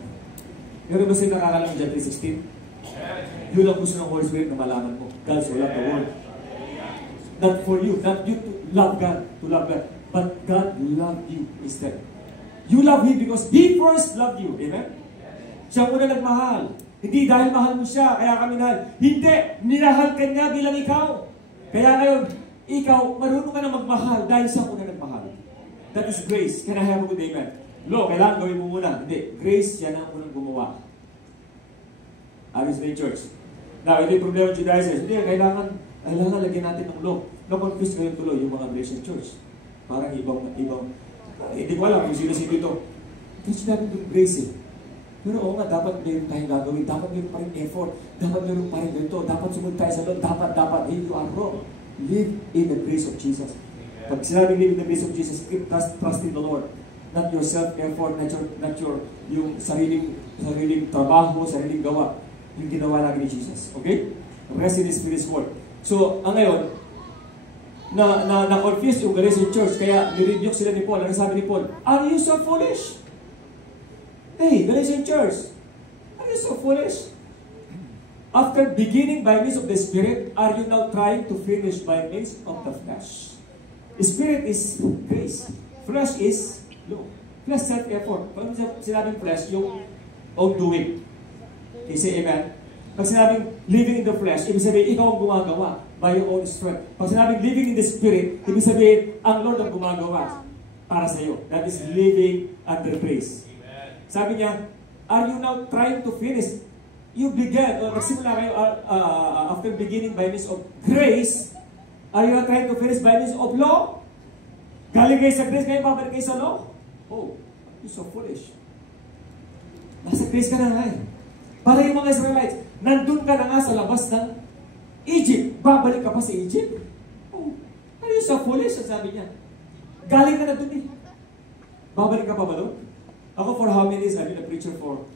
Pero basta nakakalang John 3:16, yun ang gusto ng Holy Spirit na malaman mo. God so loved the world. Not for you, not you to love God, but God loved you instead. You love Him because He first loved you. Amen? Siya muna nagmahal. Hindi dahil mahal mo siya, kaya kami nahal. Hindi! Minahal ka niya bilang ikaw. Kaya ngayon, ikaw, marunong ka na magmahal dahil siya muna nagmahal. That is grace. Can I have a good amen? Lo, kailangan gawin mo muna. Hindi. Grace, yan ang unang gumawa. Aris Main Church. Now, ito yung problema ng Judaizers. Hindi, kailangan lagyan natin ng law. Na-confuse ngayon tuloy yung mga Galatian Church. Parang ibang, hindi ko alam kung sino-sino ito. Hindi sinabi ng grace eh. Pero oo nga, dapat meron tayong gagawin. Dapat meron pa rin effort. Dapat meron pa rin ganito. Dapat sumunod tayo sa law. Dapat. Hey, you are wrong. Live in the grace of Jesus. Pag sinabing live in the grace of Jesus, trust in the Lord. Not your self-effort, not your yung sariling trabaho, sariling gawa. Yung ginawa natin ni Jesus. Okay? Rest in His Spirit's word. So, ang ngayon, na-confuse yung Galatian Church, kaya nirebuke sila ni Paul. Ano sabi ni Paul? Are you so foolish? Hey, Galatian Church, are you so foolish? After beginning by means of the Spirit, are you now trying to finish by means of the flesh? The Spirit is grace. Flesh is law. Flesh, self-effort. Pag sinabing flesh, yung own doing. Okay, say amen? Pag sinabing living in the flesh, ibig sabihin, ikaw ang gumagawa by your own strength. Pag sinabing living in the Spirit, ibig sabihin, ang Lord ang gumagawa para sa iyo. That is living under grace. Sabi niya, are you now trying to finish? You began, nagsimula kayo after beginning by means of grace, are you now trying to finish by means of law? Galing kayo sa grace, kayo babalik kayo sa law? Oh, you're so foolish. Nasa grace ka na nga eh. Para yung mga Israelites, nandun ka na nga sa labas ng Egypt. Babalik ka pa sa Egypt? Oh, are you so foolish? Sabi niya. Galing ka na dun eh. Babalik ka pa ba doon? Ako for how many years? I've been a preacher for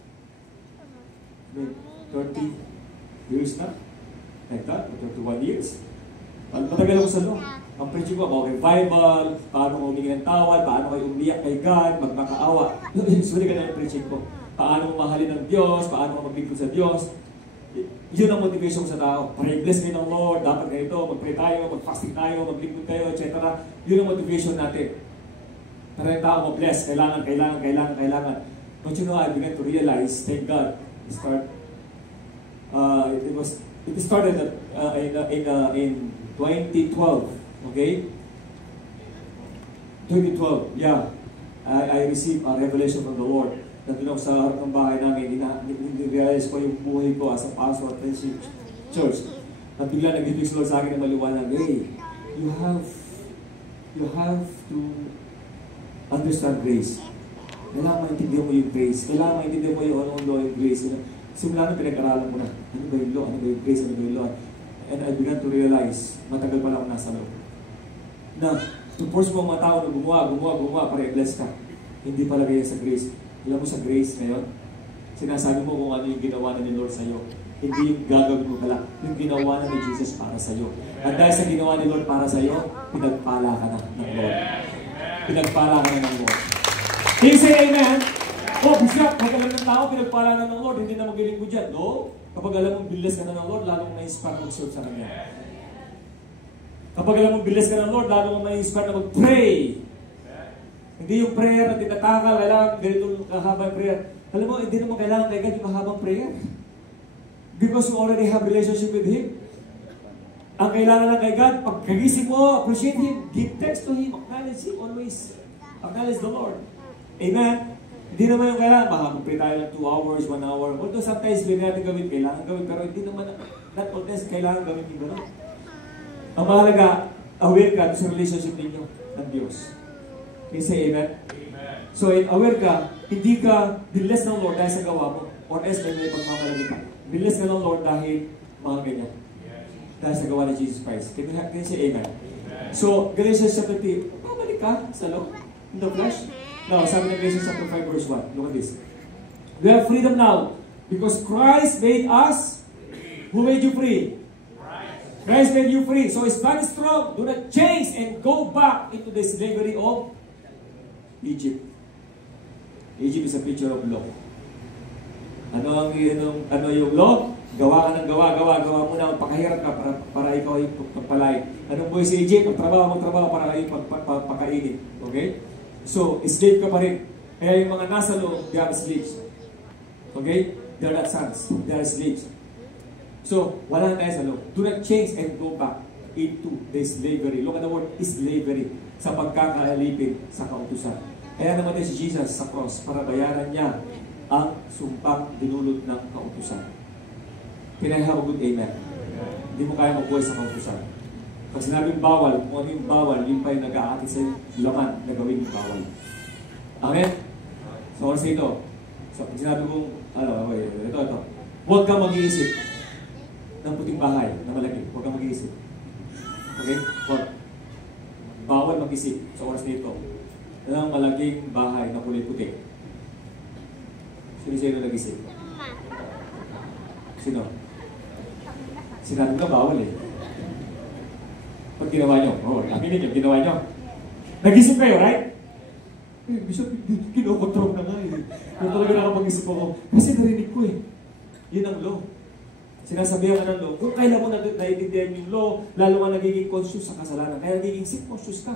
30 years na. Like that, 31 years. Matagal ako sa law. Ang preaching ko about revival, paano humingi ng tawad, paano kayo umiyak kay God, magmakaawa. Sorry ka na yung preaching ko. Paano mahalin ng Diyos, paano maglingkod sa Diyos. Yun ang motivation sa tao. Pray-bless kayo ng Lord, dapat ganito, mag-pray tayo, mag-fasting tayo, maglingkod tayo, etc. Yun ang motivation natin. Para yung tao mag-bless, kailangan. But you know, I began to realize, thank God, it started in 2012, okay? 2012, yeah. I received a revelation from the Lord. Nandun ako sa harap ng bahay namin, realize ko yung buhay ko as a pastor at Friendship Church. At bigla nag-ibig si Lord sa akin na maliwanag, hey, you have to understand grace. Kailangan maintindihan mo yung grace. Kailangan maintindihan mo yung anong law yung grace. Simula nung pinag-aralan mo na, ano ba yung law? Ano ba yung grace? Ano ba yung law? And I began to realize, matagal pa lang ako nasa law. Na, to force mo ang mga tao na gumawa para i-bless ka. Hindi pala ganyan sa grace. Alam mo sa grace ngayon, sinasabi mo kung ano yung ginawa na ni Lord sa'yo. Hindi yung gagawin mo pala. Yung ginawa na ni Jesus para sa'yo. At dahil sa ginawa ni Lord para sa'yo, pinagpala ka na ng Lord. Pinagpala ka na ng Lord. Can you say amen? Oh, Bishop, pag alam ng tao, pinagpala na ng Lord, hindi na magaling ko dyan. No? Kapag alam mong bilis ka na ng Lord, lalo mong na-inspire mag-serve sa Kanya. Kapag alam mong bilis ka ng Lord, lalo mong na-inspire na mag-pray. Hindi yung prayer na tinatakal, kailangan ganito kahabang prayer. Alam mo, hindi naman kailangan kay God yung mahabang prayer. Because you already have relationship with Him. Ang kailangan lang kay God, pag kagising mo, appreciate Him, give thanks to Him, acknowledge Him always. Acknowledge the Lord. Amen? Hindi naman yung kailangan, baka mag-pray tayo ng 2 hours, 1 hour. Although sometimes hindi natin gawin, kailangan gawin. Pero hindi naman, not all times, kailangan gawin yung gano'n. Ang mahalaga, aware ka sa relationship ninyo ng Diyos. Can you say amen? Amen. So, aware ka, hindi ka binless ng Lord dahil sa gawa mo. Or else, may pagmamalagi ka. Binless ka ng Lord dahil mga ganyan. Dahil sa gawa ni Jesus Christ. Can you say amen? So, Galatians chapter 3, pabalik ka sa loob. In the flesh. Now, sabi ng Galatians chapter 5 verse 1. Look at this. We have freedom now because Christ made us. Who made you free? Christ made you free. So, stand strong. Do not change and go back into the slavery of Egypt. Egypt is a picture of law. Ano yung law? Gawa ka ng gawa mo na magpakahirap ka para ikaw ay pagpalay. Anong buhay sa Egypt? Magtrabaho para kayo pagpakainit. Okay? So, slave ka pa rin. Kaya yung mga nasa loob, they are slaves. Okay? They are not sons. They are slaves. So, wala tayo sa loob. Do not change and go back into the slavery. Look at the word slavery. Sa pagkakaalipin sa kautusan. Kaya namatay si Jesus sa cross para bayaran niya ang sumpang dinulot ng kautusan. Can I have a good amen? Hindi mo kaya magbuhay sa kautusan. Pag sinabing bawal, kung ano yung bawal, yun pa yung nag-aakit sa laman na gawin yung bawal. Amen? So, kasi ito. So, pag sinabi kong, ito. Huwag kang mag-iisip ng puting bahay na malaki. Huwag kang mag-iisip. Okay? Huwag. Bawal mag-isip sa oras nito ng malaking bahay na kulay-puti. Sino nag-isip? Sino? Sinabi ka, bawal eh. Pag ginawa nyo, aminin nyo, ginawa nyo. Nag-isip kayo, right? Bishop, kinokontrol na nga eh. Kung talaga nakapag-isip ako, kasi narinig ko eh. Yun ang law. Sinasabihan ka ng law. Kung kailan mo naiintindihan yung law, lalo ka nagiging conscious sa kasalanan. Kaya nagiging sin-conscious ka.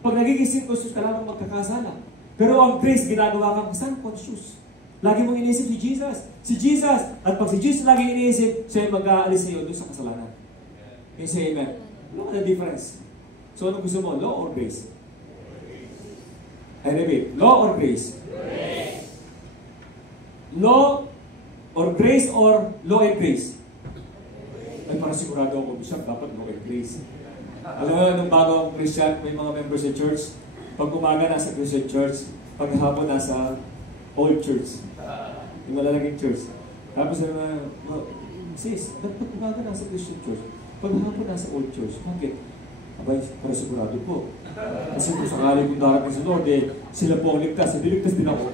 Pag nagiging sin-conscious ka, lamang magkakasala. Pero ang grace, ginagawa kang sun-conscious. Lagi mong iniisip si Jesus. Si Jesus. At pag si Jesus lagi iniisip, siya mag-aalis sa iyo doon sa kasalanan. Can you say amen? Look at the difference. So, ano gusto mo? Law or grace? I repeat. Law or grace? Grace. Law or grace or law and grace? Ay, parang sigurado ako, Bishop, dapat law and grace. Alam mo, nung bago akong Christian, may mga members sa church. Pag umaga nasa Christian church, pag hapon nasa old church. Yung malalaging church. Tapos sis, pag umaga nasa Christian church, pag hapon nasa old church, bakit? Abay, para sigurado po. Kasi kung sakali kung darating sa Lord, sila po ang ligtas. Hindi ligtas din ako.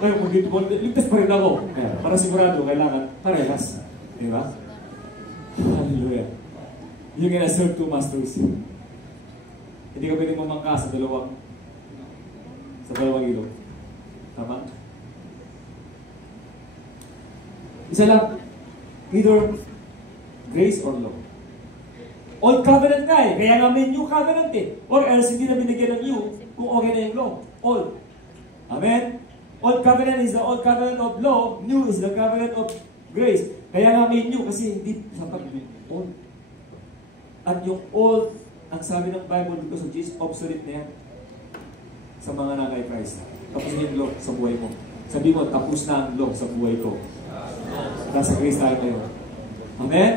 Kaya kung dito po, ligtas pa rin ako. Kaya, para sigurado, kailangan parehas. Di ba? Hallelujah. You can serve 2 masters. Hindi ka pwedeng mamangka sa dalawang ilog. Tama? Isa lang. Either grace or law. Old covenant nga eh. Kaya nga may new covenant eh. Or else hindi na binigyan ng new kung okay na yung law. Old. Amen? Old covenant is the old covenant of law. New is the covenant of grace. Kaya nga may new kasi hindi sapat yung old. At yung old, ang sabi ng Bible because of Jesus, obsolete na yan sa mga nakay Christ. Tapos na yung law sa buhay mo. Sabi mo, tapos na ang law sa buhay ko. Nasa Christ tayo ngayon. Amen?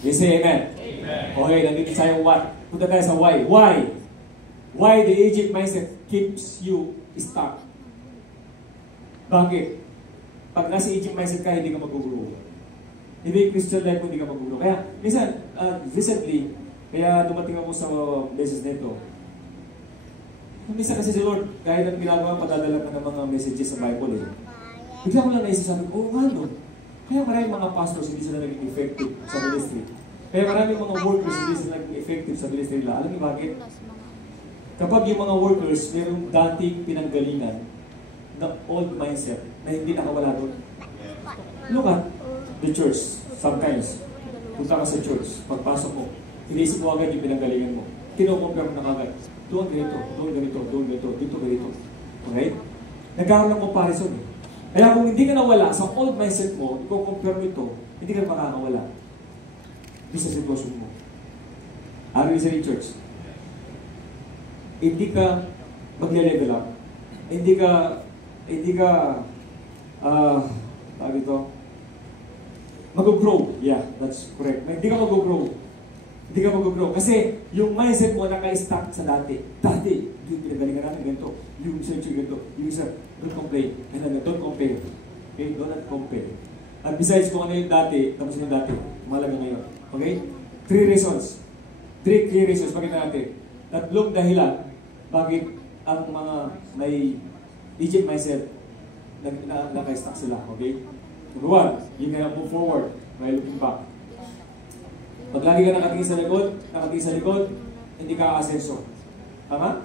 You say amen? Okay, nandito tayo what? Punta tayo sa why. Why? Why the Egypt mindset keeps you stuck? Bakit? Pag nasa Egypt mindset ka, hindi ka mag-grow. Hindi Christian life mo, hindi ka mag-grow. Kaya, minsan, recently, kaya dumating ako sa message nito. Minsan kasi si Lord, kahit ang ginagawa, padadala ka ng mga messages sa Bible eh. Bigla ko lang naisip sabi ko, nga no. Kaya maraming mga pastors hindi sila naging effective sa ministry. Kaya maraming mga workers hindi sila naging effective sa ministry nila. Alam niyo bakit? Kapag yung mga workers mayroong dating pinanggalingan na old mindset na hindi nakawala doon. Look at the church. Sometimes, punta ka sa church, pagpasok mo, iniisip mo agad yung pinanggalingan mo. Kino-compare mo na agad. Doon ganito, doon ganito, doon ganito, dito ganito. Okay? Nagkaroon ng comparison eh. Kaya kung hindi ka nawala sa old mindset mo, i-compare mo ito, hindi ka makakawala. Hindi sa sitwasyon mo. Araw sa church, hindi ka mag-level up. Hindi ka, tawag ito, mag-grow. Yeah, that's correct. Hindi ka mag-grow. Hindi ka mag-grow. Kasi yung mindset mo naka-stuck sa dati. Dati, yung pinagalingan natin ganito. Yung research yung ganito. Yung isa, don't complain. Don't compare. Okay? Do not compare. At besides kung ano yung dati, tapos yung dati, mahalaga ngayon. Okay? 3 reasons. 3 clear reasons. Pakita natin. 3 dahilan bakit ang mga may Egypt mindset naka-stuck sila. Okay? Number 1, you cannot move forward while looking back. Pag lagi ka nakatingin sa likod, hindi ka aasenso. Tama?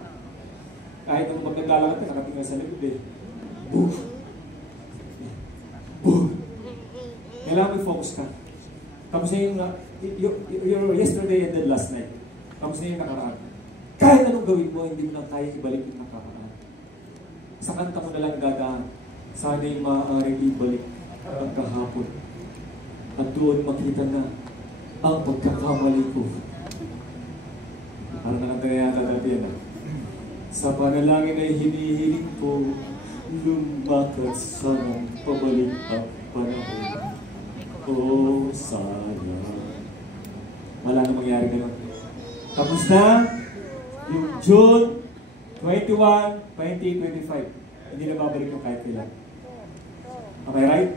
Kahit pag naglalakad ka, nakatingin sa likod eh. Boom! Boom! Kailangan may focus ka. Tapos na yung yesterday and then last night. Tapos na yung nakaraan. Kahit anong gawin mo, hindi mo lang kaya ibalik yung nakaraan. Sa kanta mo na lang dadaan. Sana yung maaaring ibalik ang kahapon. At doon makita na ang pagkakamali ko. Parang nakanta na yata dati yan. Sa panalangin ay hinihiling ko, lumakas sanang pabalik ang panahon. Oh, sana. Wala na mangyari ganun. Tapos na yung June 21, 2025. Hindi na babalik yung kahit kailan. Am I right?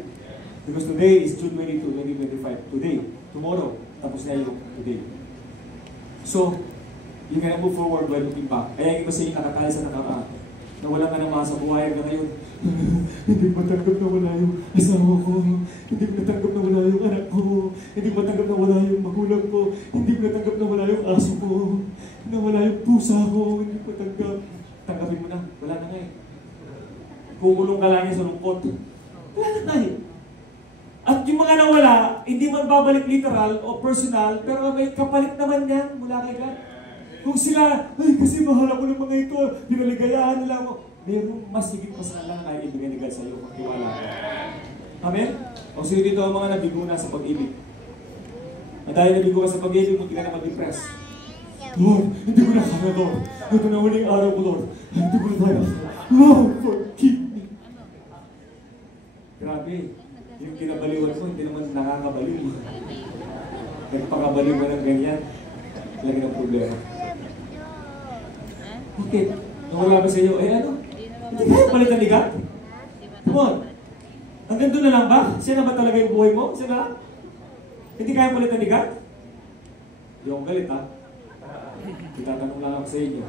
Because today is June 22, 2025. Today, tomorrow, tapos na yung today. So, you can move forward by looking back. Kaya yung kasi nakatali sa nakaraan. Na wala ka naman sa buhay ka ngayon. Hindi ko matanggap na wala yung asawa ko. Hindi ko matanggap na wala yung anak ko. Hindi ko matanggap na wala yung magulang ko. Hindi ko matanggap na wala yung aso ko. Na wala yung pusa ko. Hindi ko matanggap. Tanggapin mo na. Wala na nga eh. Kukulong ka lang yan sa lungkot. Wala na tayo. At yung mga nawala, hindi man babalik literal o personal, pero may kapalit naman yan mula kay God. Kung sila, ay kasi mahal ako ng mga ito, pinaligayahan nila ako. Mayroong mas higit pa sa lang kaya ibigay ni God sa iyo kung tiwala. Amen? O sino dito ang mga nabigo na sa pag-ibig? At dahil nabigo ka sa pag-ibig, munti ka na mag-depress. Lord, hindi ko na kaya, Lord. Ito na huling araw ko, Lord. Hindi ko na kaya. Lord, forgive me. Grabe. Yung kinabaliwan mo, hindi naman nakakabaliw. Nagpakabaliw mo ng ganyan. Lagi ng problema. Bakit? Nawala ba sa iyo? Eh ano? Hindi kaya palitan ni God? Come on. Hanggang doon na lang ba? Siya na ba talaga yung buhay mo? Siya na? Hindi kaya palitan ni God? Yung galit ha? Itatanong lang ako sa inyo.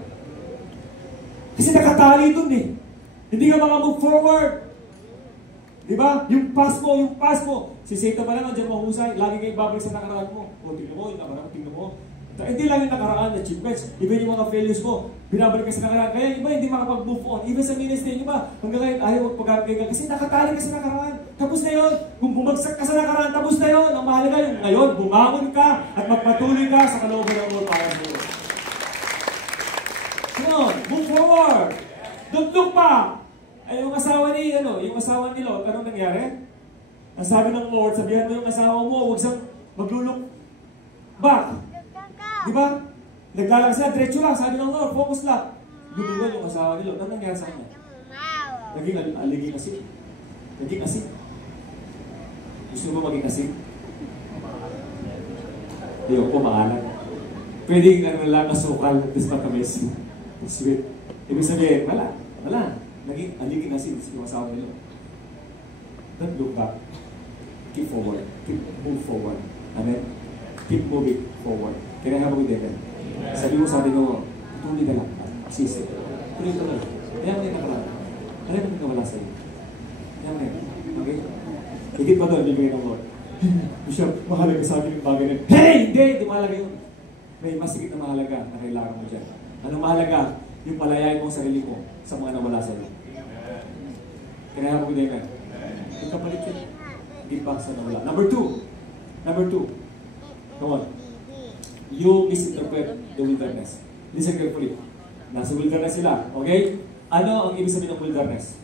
Kasi nakatali dun eh. Hindi ka maka-move forward. Diba? Yung past mo. Si Satan pa lang, nandiyan mahusay. Lagi kayo babalik sa nakaraan mo. O, tingnan mo, yung nakaraan, tingnan mo. Hindi lang yung nakaraan, achievements. Even yung mga failures mo, binabalik ka sa nakaraan. Kaya iba, hindi makapag-move on. Even sa ministry, iba, hanggang ngayon, ayaw magpag-arapin ka. Kasi nakatali ka sa nakaraan. Tapos na yun. Kung bumagsak ka sa nakaraan, tapos na yun. Ang mahalaga yung ngayon, bumangon ka at magpatuloy ka sa kalooban ng Lord para sa iyo. Come on, move forward. Don't look back. Ay, yung asawa ni Lot, anong nangyari? Ang sabi ng Lord, sabihan mo yung asawa mo, huwag siyang maglulok back. Di ba? Naglalang siya, diretso lang, sabi ng Lord, focus lang. Lumiwan yung asawa ni Lot, anong nangyari sa kanya? Naging asin. Naging asin. Gusto mo maging asin? Ayoko, maalat. Pwedeng lang kasukal, tapos matamis. Sweet. Ibig sabihin, wala. Naging aligin asin yung asawa nila. Don't look back. Keep forward. Move forward. Amen? Keep moving forward. Kaya nga mag-depend. Sabi mo sa atin mo, tuloy ka lang. Sisi. Tuloy ka lang. Kaya mo yung nakaraan. Kaya mo yung nawala sa'yo. Kaya mo yun. Okay? Higit pa doon, bibigay ng Lord. Bishop, mahalaga sa akin yung bagay na, hey! Hindi mahalaga yun. May masigit na mahalaga na kailangan mo dyan. Ano mahalaga? Yung palayain mo ang sarili mo sa mga nawala sa'yo. Kaya mo din ka. Yung kapalit yun. Give back sa nawala. Number two. Come on. You misinterpret the wilderness. Listen carefully. Nasa wilderness sila. Okay? Ano ang ibig sabihin ng wilderness?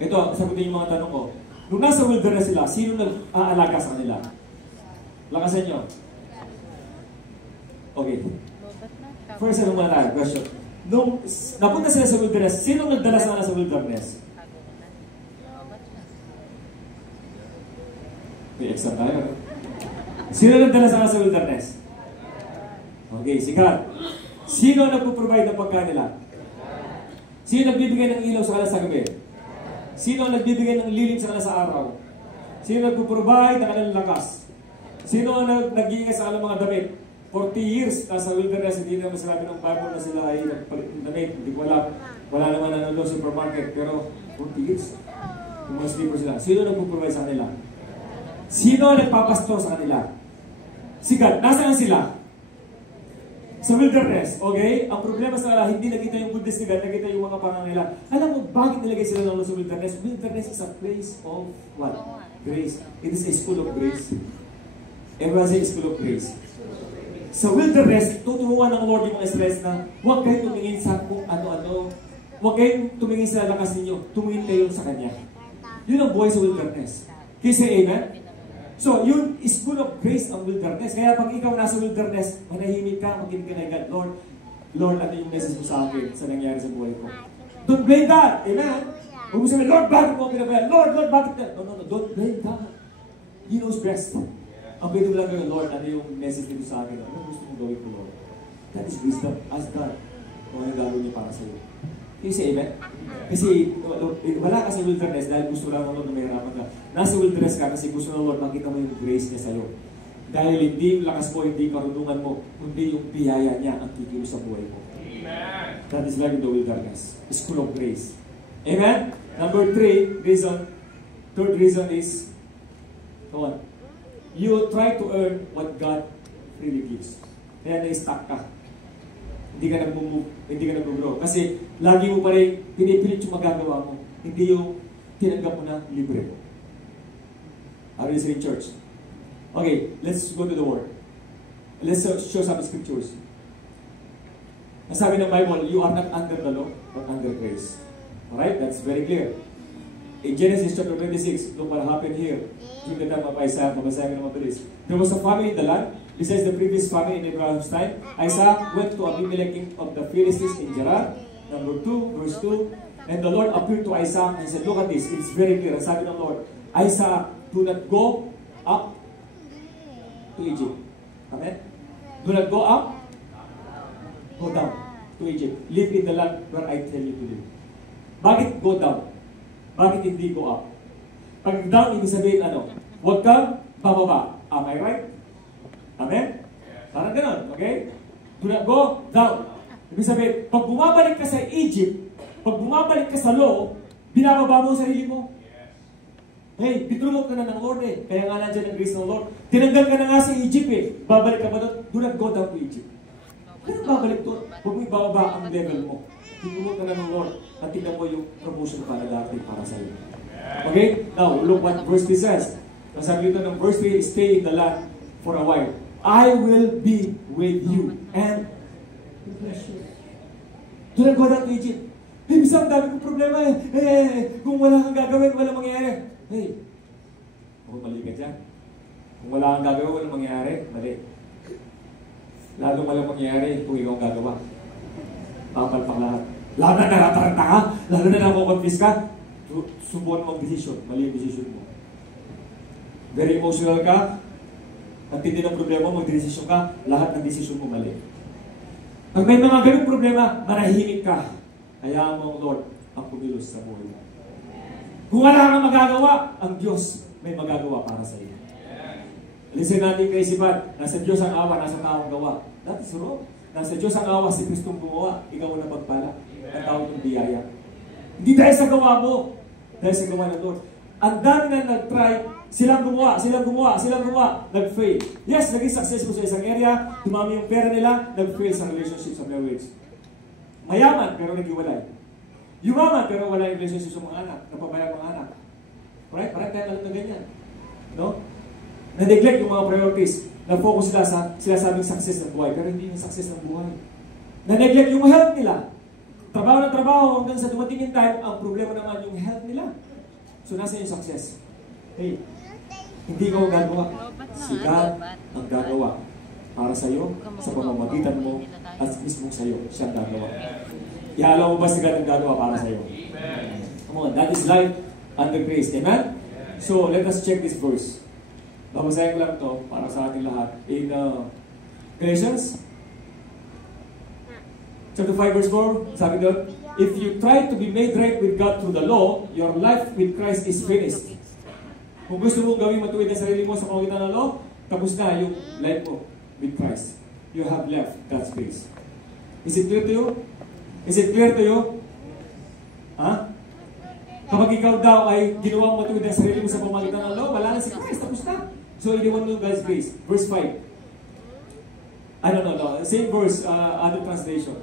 Ito, sagutin yung mga tanong ko. Nung nasa wilderness sila, sino nag-aalaga sa kanila? Lakasan nyo. Okay. First, ano muna question. Nung napunta sila sa wilderness, sino nagdala sa kanila sa wilderness? Okay, exam tayo. Sino nagdala sa kanila sa wilderness? Okay, sikat. Sino nagpo-provide ng pagkain nila? Sino nagbibigay ng ilaw sa kanila sa gabi? Sino nagbibigay ng lilim sa kanila sa araw? Sino nagpo-provide ng kanilang lakas? Sino nag-iingat sa kanilang mga damit? 40 years nasa wilderness, hindi naman sinabi ng Bible na sila ay nagpalit ng damit. Hindi ko alam. Wala naman na supermarket. Pero 40 years. Kung mga sleeper sila. Sino nagpo-provide sa kanila? Sino nagpapastor sa kanila? Sikat. Nasaan sila? Sa wilderness, okay? Ang problema sa kanila, hindi nakita yung goodness ni God, nakita yung mga pangangailangan. Alam mo, bakit nilagay sila ng sa wilderness? Wilderness is a place of what? Grace. It is a school of grace. Everyone say school of grace. Sa wilderness, tuturuan ng Lord yung mga stress na huwag kayong tumingin sa kung ano-ano. Huwag kayong tumingin sa lakas ninyo. Tumingin kayo sa Kanya. Yun ang buhay sa wilderness. Can you say amen? So, yun is full of grace ang wilderness. Kaya pag ikaw nasa wilderness, manahimik ka, makinig ka na God, Lord, ano yung message mo sa akin sa nangyari sa buhay ko? Don't blame God. Amen? Huwag mo sabihin, Lord, bakit mo pinabayaan? Lord, bakit ka? No. Don't blame God. He knows best. Ang pwede mo lang gawin, Lord, ano yung message nito sa akin? Ano gusto mong gawin ko, Lord? That is wisdom. Ask God kung ano gagawin niya para sa iyo. Can you say amen? Kasi wala ka sa wilderness dahil gusto lang ng Lord na may harapan ka. Nasa wilderness ka kasi gusto ng Lord makita mo yung grace niya sa iyo. Dahil hindi yung lakas mo, hindi yung karunungan mo, kundi yung biyaya niya ang kikilos sa buhay mo. Amen. That is like the wilderness. It's full of grace. Amen? Number 3 reason. Third reason is, come on, you try to earn what God really gives. Kaya na-stuck ka. Hindi ka nag-move, hindi ka nag-grow. Kasi lagi mo pa rin pinipilit yung magagawa mo. Hindi yung tinanggap mo na libre. Are you listening, church? Okay, let's go to the Word. Let's show some scriptures. Nasabi ng Bible, you are not under the law, but under grace. Alright? That's very clear. In Genesis chapter 26, look what happened here. During the time of Isaac, mabasahin ko naman mabilis. There was a famine in the land. Besides the previous famine in Abraham's time, Isaac went to Abimelech king of the Philistines in Gerar. Number 2, verse 2. And the Lord appeared to Isaac and said, look at this, it's very clear. Sabi ng Lord, Isaac, do not go up to Egypt. Amen? Do not go up, go down to Egypt. Live in the land where I tell you to live. Bakit go down? Bakit hindi go up? Pag down, ibig sabihin ano? Huwag kang bababa. Am I right? Amen? Parang ganun, okay? Do not go down. Ibig sabihin, pag bumabalik ka sa Egypt, pag bumabalik ka sa law, binababa mo ang sarili mo. Hey, pinulog ka na ng Lord eh. Kaya nga nandiyan ang grace ng Lord. Tinanggal ka na nga sa Egypt eh. Babalik ka ba doon? Do not go down to Egypt. Kaya babalik doon. Huwag mo ibababa ang level mo. Pinulog ka na ng Lord. At tingnan mo yung promotion para dati para sa iyo. Okay? Now, look what verse 3 says. Sabi ito ng verse 3, stay in the land for a while. I will be with you and bless you. Do not go down to Egypt. Hey, bisa ang dami kong problema eh. Kung wala kang gagawin, wala mangyayari. Hey, mali ka dyan. Kung wala kang gagawin, wala mangyayari. Mali. Lalo walang mangyayari kung ikaw ang gagawa. Papalpak lahat. Lalo na narataranta ka, lalo na nakukonfis ka, subuan mo ang decision. Mali ang decision mo. Very emotional ka, Ang tindi ng problema mo, magdesisyon ka, lahat ng desisyon mo mali. Pag may mga ganung problema, marahimik ka. Hayaan mo ang Lord ang kumilos sa buhay mo. Kung wala kang magagawa, ang Diyos may magagawa para sa iyo. Listen natin kay Sibat, nasa Diyos ang awa, nasa taong gawa. That is wrong. Nasa Diyos ang awa, si Kristong gumawa, ikaw na magpala. Ang tawag ng biyaya. Hindi dahil sa gawa mo, dahil sa gawa ng Lord. Ang dami na nag-try, silang gumawa, nag-fail. Yes, naging successful sa isang area, dumami yung pera nila, nag-fail sa relationship sa marriage. Mayaman, pero nag-iwalay. Yumaman, pero wala yung relationship sa mga anak, napabayang mga anak. Right? Parang tayo alam na ganyan. No? Na-neglect yung mga priorities. Na-focus sila sa sinasabing success ng buhay, pero hindi yung success ng buhay. Na-neglect yung health nila. Trabaho ng trabaho hanggang sa dumating yung time, ang problema naman yung health nila. So, nasa yung success? Hey, hindi ko gagawa. Si God ang gagawa para sa iyo, sa pamamagitan mo, at mismo sa iyo, siyang gagawa. Ihalaw mo ba si God ang gagawa para sa iyo? Come on, that is life under grace. Amen? So, let us check this verse. Babasahin ko lang ito para sa ating lahat. In Galatians, chapter 5 verse 4, sabi doon, if you try to be made right with God through the law, your life with Christ is finished. Kung gusto mong gawin matuwid ang sarili mo sa pamamagitan ng law, tapos na yung life mo with Christ. You have left God's grace. Is it clear to you? Is it clear to you? Ha? Kapag ikaw daw ay ginawa mo matuwid ang sarili mo sa pamamagitan ng law, wala na si Christ, tapos na. So, iniwan mo God's grace. Verse 5. No. Same verse, other translation.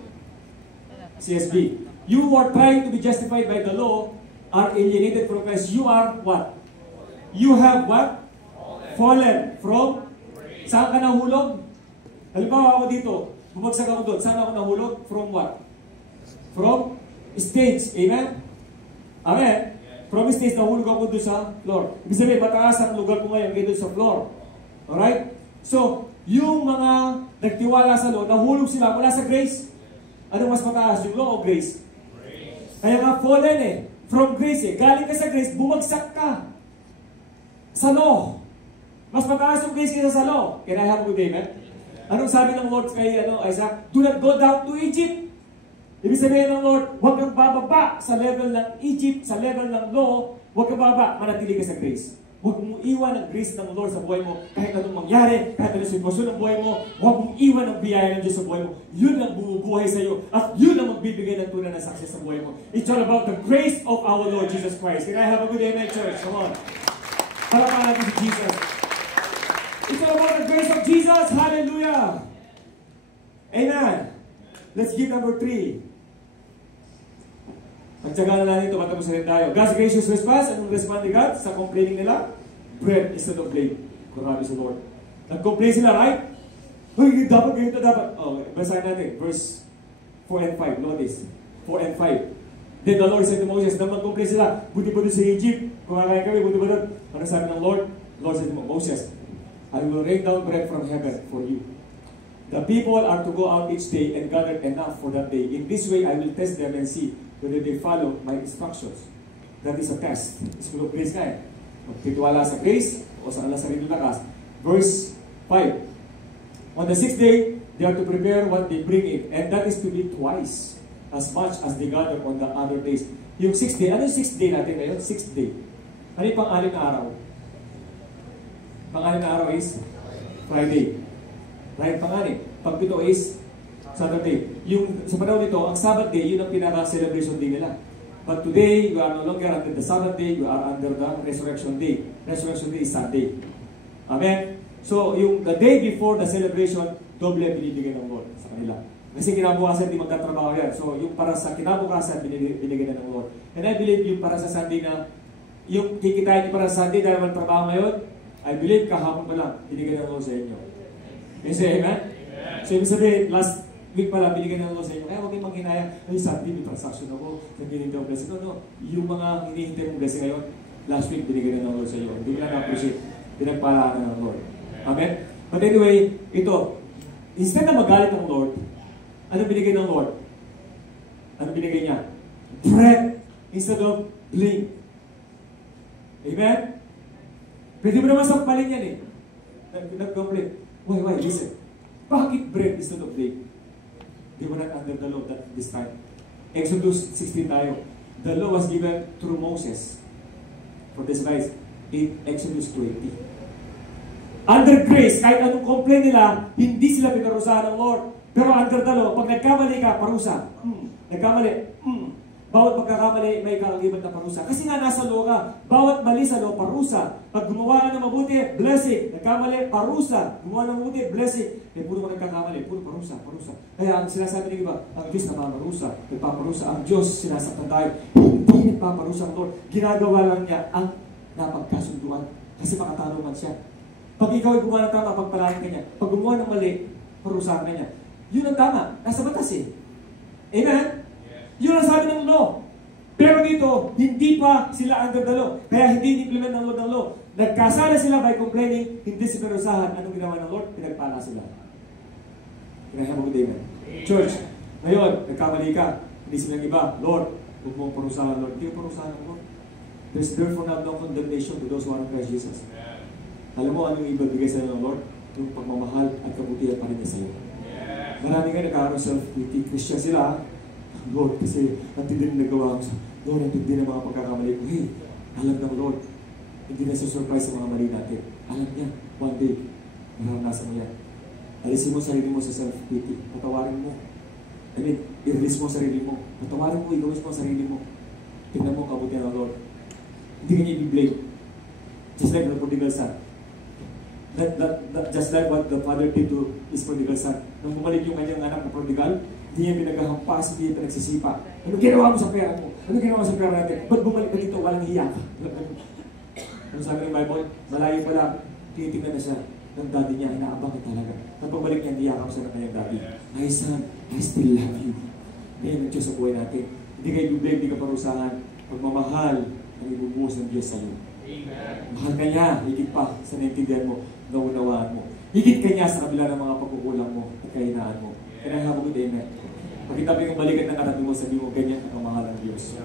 CSB. You who are trying to be justified by the law are alienated from Christ. You are what? You have what? Fallen from? Saan ka nahulog? Halimbawa ako dito, bumagsak ako doon. Saan ako nahulog? From what? From stage. Amen? Amen? From stage, nahulog ako doon sa floor. Ibig sabihin, mataas ang lugar ko ngayon kaya doon sa floor. Alright? So, yung mga nagtiwala sa law, nahulog sila mula sa grace. Ano mas mataas? Yung law o grace? Kaya nga fallen eh. From grace eh. Galing ka sa grace, bumagsak ka. Sa law. Mas mataas yung grace kaysa sa law. Can I have a good amen? Anong sabi ng Lord kay Isaac? Do not go down to Egypt. Ibig sabihin ng Lord, huwag kang bababa sa level ng Egypt, sa level ng law, huwag kang bababa, manatili ka sa grace. Huwag mong iwan ang grace ng Lord sa buhay mo. Kahit anong mangyari, kahit anong sitwasyon ng buhay mo, huwag mong iwan ang biyaya ng Diyos sa buhay mo. Yun ang bumubuhay sa iyo. At yun ang magbibigay ng tunay na success sa buhay mo. It's all about the grace of our Lord Jesus Christ. Can I have a good amen, church? Come on. Palapakan natin si Jesus. It's all about the grace of Jesus. Hallelujah. Amen. Let's give number 3. Pagtsaga na natin ito, matapos rin tayo. God's gracious response. Anong respond ni God sa complaining nila? Bread instead of blame. Grabe sa Lord. Nag-complain sila, right? Uy, dapat ganito, dapat. Basahin natin. Verse 4 and 5. Notice. 4 and 5. Then the Lord said to Moses, nang mag-complain sila, buti ba doon sa Egypt? Kumakain kami, buti ba doon? Ano sabi ng Lord? Lord said to Moses, I will rain down bread from heaven for you. The people are to go out each day and gather enough for that day. In this way, I will test them and see whether they follow my instructions. That is a test. School of grace nga eh. Magtitiwala sa grace o sa alas sarili lakas. Verse 5. On the 6th day, they are to prepare what they bring in. And that is to be twice as much as they gather on the other days. Yung 6th day, ano yung 6th day natin ngayon? 6th day. Ano yung pang-anim na araw? Pang-anim na araw is Friday. Right, pang-anim. Pag-pito is Saturday. Yung sa panahon nito, ang Sabbath day, yun ang pinaka-celebration day nila. But today, we are no longer under the Sabbath day, we are under the Resurrection day. Resurrection day is Sunday. Amen? So, yung the day before the celebration, doble binibigay ng Lord sa kanila. Kasi kinabukasan, di magtatrabaho yan. So, yung para sa kinabukasan, binigay na ng Lord. And I believe yung para sa Sunday na, yung kikitain yung para sa Sunday dahil magtrabaho ngayon, I believe kahapon pa lang, binigay ng Lord sa inyo. Kasi, amen? So, ibig sabihin, last week pala, binigyan ng Lord sa inyo. Kaya huwag kayong manghinaya, ay, Sunday, may transaction ako, naghinintay ang blessing. No. Yung mga hinihintay mong blessing ngayon, last week, binigyan ng Lord sa iyo. Hindi lang na-appreciate, pinagpalaan ng Lord. Amen? But anyway, ito, instead na magalit ng Lord, ano binigay ng Lord? Ano binigay niya? Bread instead of blame. Amen? Pwede mo naman sampalin yan eh. Nag-complain. Why? Listen. Bakit bread instead of day? They were not under the law at this time. Exodus 16 tayo. The law was given through Moses. For this guys, in Exodus 20. Under grace, kahit anong complain nila, hindi sila pinarusahan ng Lord. Pero under the law, pag nagkamali ka, parusa. Nagkamali. Bawat pagkakamali, may kakagibat na parusa. Kasi nga nasa law ka. Bawat mali sa law, parusa. Pag gumawa ka ng mabuti, blessing. Nagkamali, parusa. Gumawa ng mabuti, blessing. Kaya puro ka nagkakamali, puro parusa. Kaya ang sinasabi ng iba, ang Diyos nagpaparusa. Ang Diyos, sinasaktan tayo. Hindi nagpaparusa ang Lord. Ginagawa lang niya ang napagkasunduan. Kasi makatalo man siya. Pag ikaw ay gumawa ng tama, pagpalain ka niya. Pag gumawa ng mali, parusahan ka niya. Yun ang tama. Nasa batas eh. Amen? Yun ang sabi ng law. Pero dito, hindi pa sila under the law. Kaya hindi implement ng Lord ng law. Nagkasala sila by complaining, hindi sila parusahan. Anong ginawa ng Lord? Pinagpala sila. Kaya mo Amen. Church, ngayon, nagkamali ka. Hindi silang iba. Lord, huwag mong parusahan, Lord. Hindi mo parusahan ng Lord. There's therefore now no condemnation to those who are in Christ Jesus. Alam mo anong ibibigay sa iyo ng Lord? Yung pagmamahal at kabutihan pa rin niya sa iyo. Marami nga nagkaroon self-pity. Christian sila. Lord, kasi ang tindi na nagawa ko sa Lord, ang tindi na mga pagkakamali ko. Hey, alam ng Lord, hindi na surprise sa mga mali natin. Alam niya, one day, maranasan mo yan. Alisin mo sarili mo sa self-pity. Patawarin mo. I-release mo sarili mo. Patawarin mo, i-gawin mo sarili mo. Tingnan mo ang kabutihan ng Lord. Hindi ka niya i-blame. Just like the prodigal son. Just like what the father did to his prodigal son. Nung bumalik yung kanyang anak na prodigal, hindi niya pinaghahampas, hindi niya pinagsisipa. Ano ginawa mo sa pera mo? Ano ginawa mo sa pera natin? Ba't bumalik ka dito? Walang hiya ka. Ano sabi ng Bible? Malayo pa lang, titignan na siya ng daddy niya, inaabang ka talaga. At pagbalik niya, niyakap siya ng kanyang daddy. My son, I still love you. Ngayon ang Diyos sa buhay natin. Hindi kayo dublay, hindi ka parusahan. Pagmamahal ang ibubuhos ng Diyos sa iyo. Mahal ka niya, higit pa sa naintindihan mo, naunawaan mo. Higit ka niya sa kabila ng mga pagkukulang mo at kahinaan mo. Kaya habang good amen. Pagkitabi yung balikan ng karating mo, sabi mo, ganyan ang mahal ng Diyos.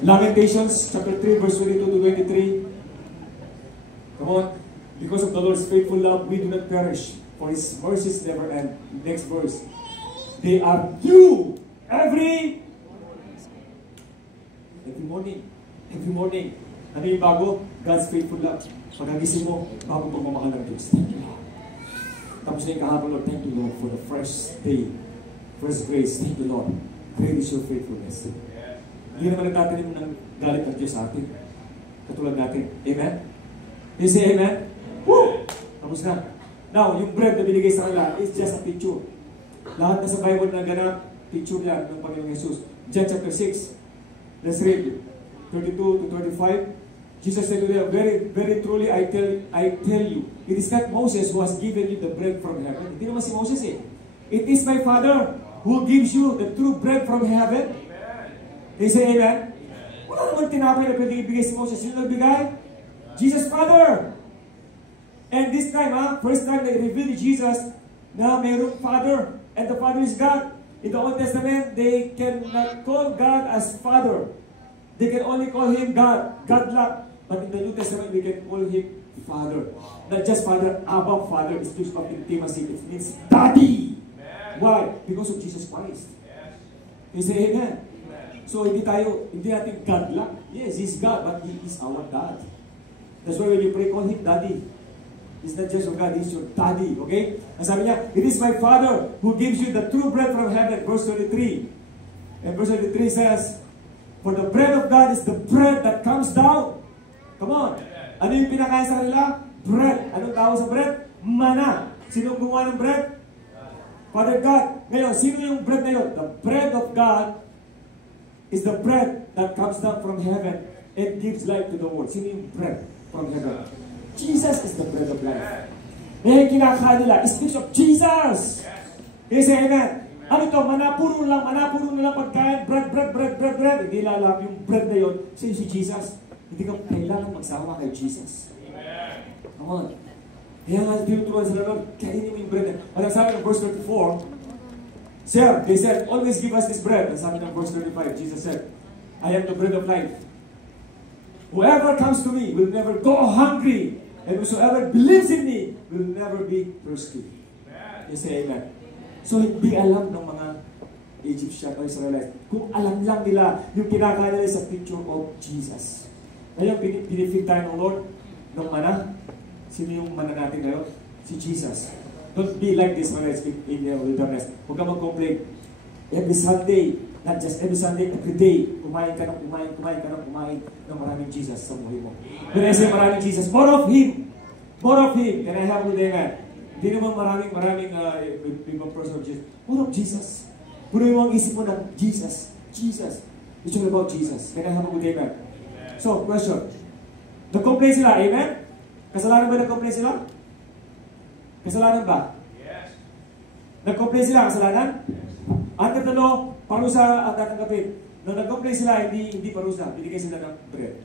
Lamentations, chapter 3, verse 22 to 23. Come on. Because of the Lord's faithful love, we do not perish, for His mercies never end. Next verse. They are new every morning. Every morning. Ano yung bago? God's faithful love. Pagkagising mo, bago pagmamahal ng Diyos. Thank you, Lord. Tapos na yung kahapon, Lord, thank you, Lord, for the first day. First grace, thank you, Lord. Great is your faithfulness. Hindi naman nagtatanim ng galit ng Diyos sa atin. Katulad natin. Amen? You say amen? Woo! Tapos na. Now, yung bread na binigay sa kanila is just a picture. Lahat na sa Bible na ganap, picture yan ng Panginoong Jesus. John chapter 6. Let's read 32 to 35. Jesus said to them, very, very truly, I tell you, it is not Moses who has given you the bread from heaven. Hindi naman si Moses eh. It is my Father who gives you the true bread from heaven. They say amen? Wala naman tinapay na pwede ibigay si Moses. Sino nagbigay? Jesus' Father. And this time, first time they revealed Jesus na mayroong Father. And the Father is God. In the Old Testament, they cannot call God as Father. They can only call Him God. God-like. But in the New Testament, we can call Him Father. Not just Father, Abba Father. It speaks of intimacy. It means Daddy. Amen. Why? Because of Jesus Christ. Yes. You say amen. Amen. So hindi natin God-like. Yes, He's God, but He is our God. That's why when you pray, call Him Daddy. He's not just your God, He's your Daddy. Okay? Ang sabi niya, it is my Father who gives you the true bread from heaven. Verse 23. And verse 23 says, for the bread of God is the bread that comes down. Come on. Ano yung pinakain sa kanila? Bread. Anong tawag sa bread? Mana. Sino gumawa ng bread? Father God. Ngayon, sino yung bread na yun? The bread of God is the bread that comes down from heaven and gives life to the world. Sino yung bread from heaven? Jesus is the bread of life. Ngayon kinakain nila, it speaks of Jesus. Yes, amen. Ano ito? Manapuro na lang pagkain. Bread. Hindi lalap yung bread na yun. Si Jesus. Hindi ka kailangan magsama kay Jesus. Amen. Come on. Kaya nga tinuturuan sila, Lord, kainin mo yung bread. At ang sabi ng verse 34, Sir, they said, always give us this bread. Ang sabi ng verse 35, Jesus said, I am the bread of life. Whoever comes to me will never go hungry. And whosoever believes in me will never be thirsty. You say amen. So hindi alam ng mga Egyptian o Israelites. Kung alam lang nila yung kinakain nila sa picture of Jesus. Ngayon, binifig tayo ng Lord ng mana. Sino yung mana natin ngayon? Si Jesus. Don't be like the Israelites in the wilderness. Huwag ka mag-complain. Every Sunday, not just every Sunday, every day, kumain ka ng maraming Jesus sa buhay mo. When I say maraming Jesus, more of Him. More of Him. Can I have you there, man? Hindi naman maraming ibang person of Jesus. More of Jesus. Puno mo ang isip mo ng Jesus. Jesus. It's all about Jesus. Can I have a good amen? So, question. Nag-complain sila, amen? Kasalanan ba nag-complain sila? Kasalanan ba? Yes. Nag-complain sila, kasalanan? Under the law, parusa ang tatanggapin. Nung nag-complain sila, hindi parusa. Binigay sila ng bread.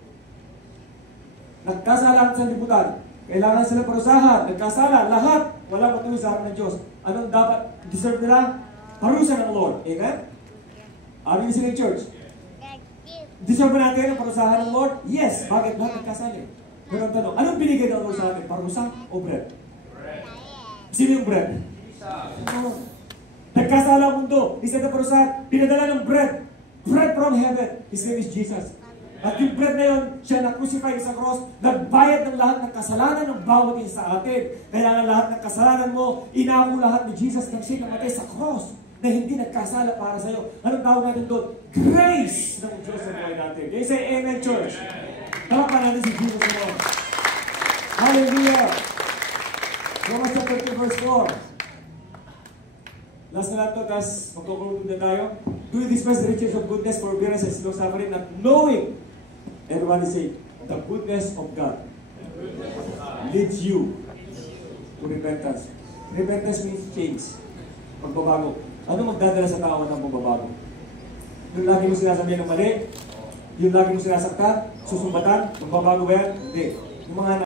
Nagkasala sa liputan. Kailangan sila parusahan. Nagkasala, lahat. Walang matuloy sa harap ng Diyos. Anong dapat deserve nila? Parusa ng Lord. Amen? Amin sila yung church. Deserve ba natin ang parusahan ng Lord? Yes. Bakit? Lahat nagkasala. Pero ang tanong, anong binigay ng Lord sa atin? Parusa o bread? Sino yung bread? Nagkasala ang mundo. Isa na parusahan. Pinadala ng bread. Bread from heaven. His name is Jesus. At yung bread na yun, siya na-crucify sa cross, nagbayad ng lahat ng kasalanan ng bawat isa sa atin. Kaya nga lahat ng kasalanan mo, inako lahat ni Jesus nang siya namatay sa cross na hindi nagkasala para sa iyo. Anong tawag natin doon? Grace ng Diyos sa buhay natin. Can you say amen, church? Talapan natin si Jesus sa Lord. Hallelujah! Romans chapter 2 verse 4. Last na lang ito, tapos magkukulog na tayo. Do this first the riches of goodness, forbearance, and slow suffering, not knowing. Everybody say, the goodness of God leads you to repentance. Repentance means change. Pagbabago. Ano magdadala sa tao ng pagbabago? Yung lagi mo sinasabihin ng mali, yung lagi mo sinasaktan, susumbatan, magbabago ba yan? Hindi. Yung mga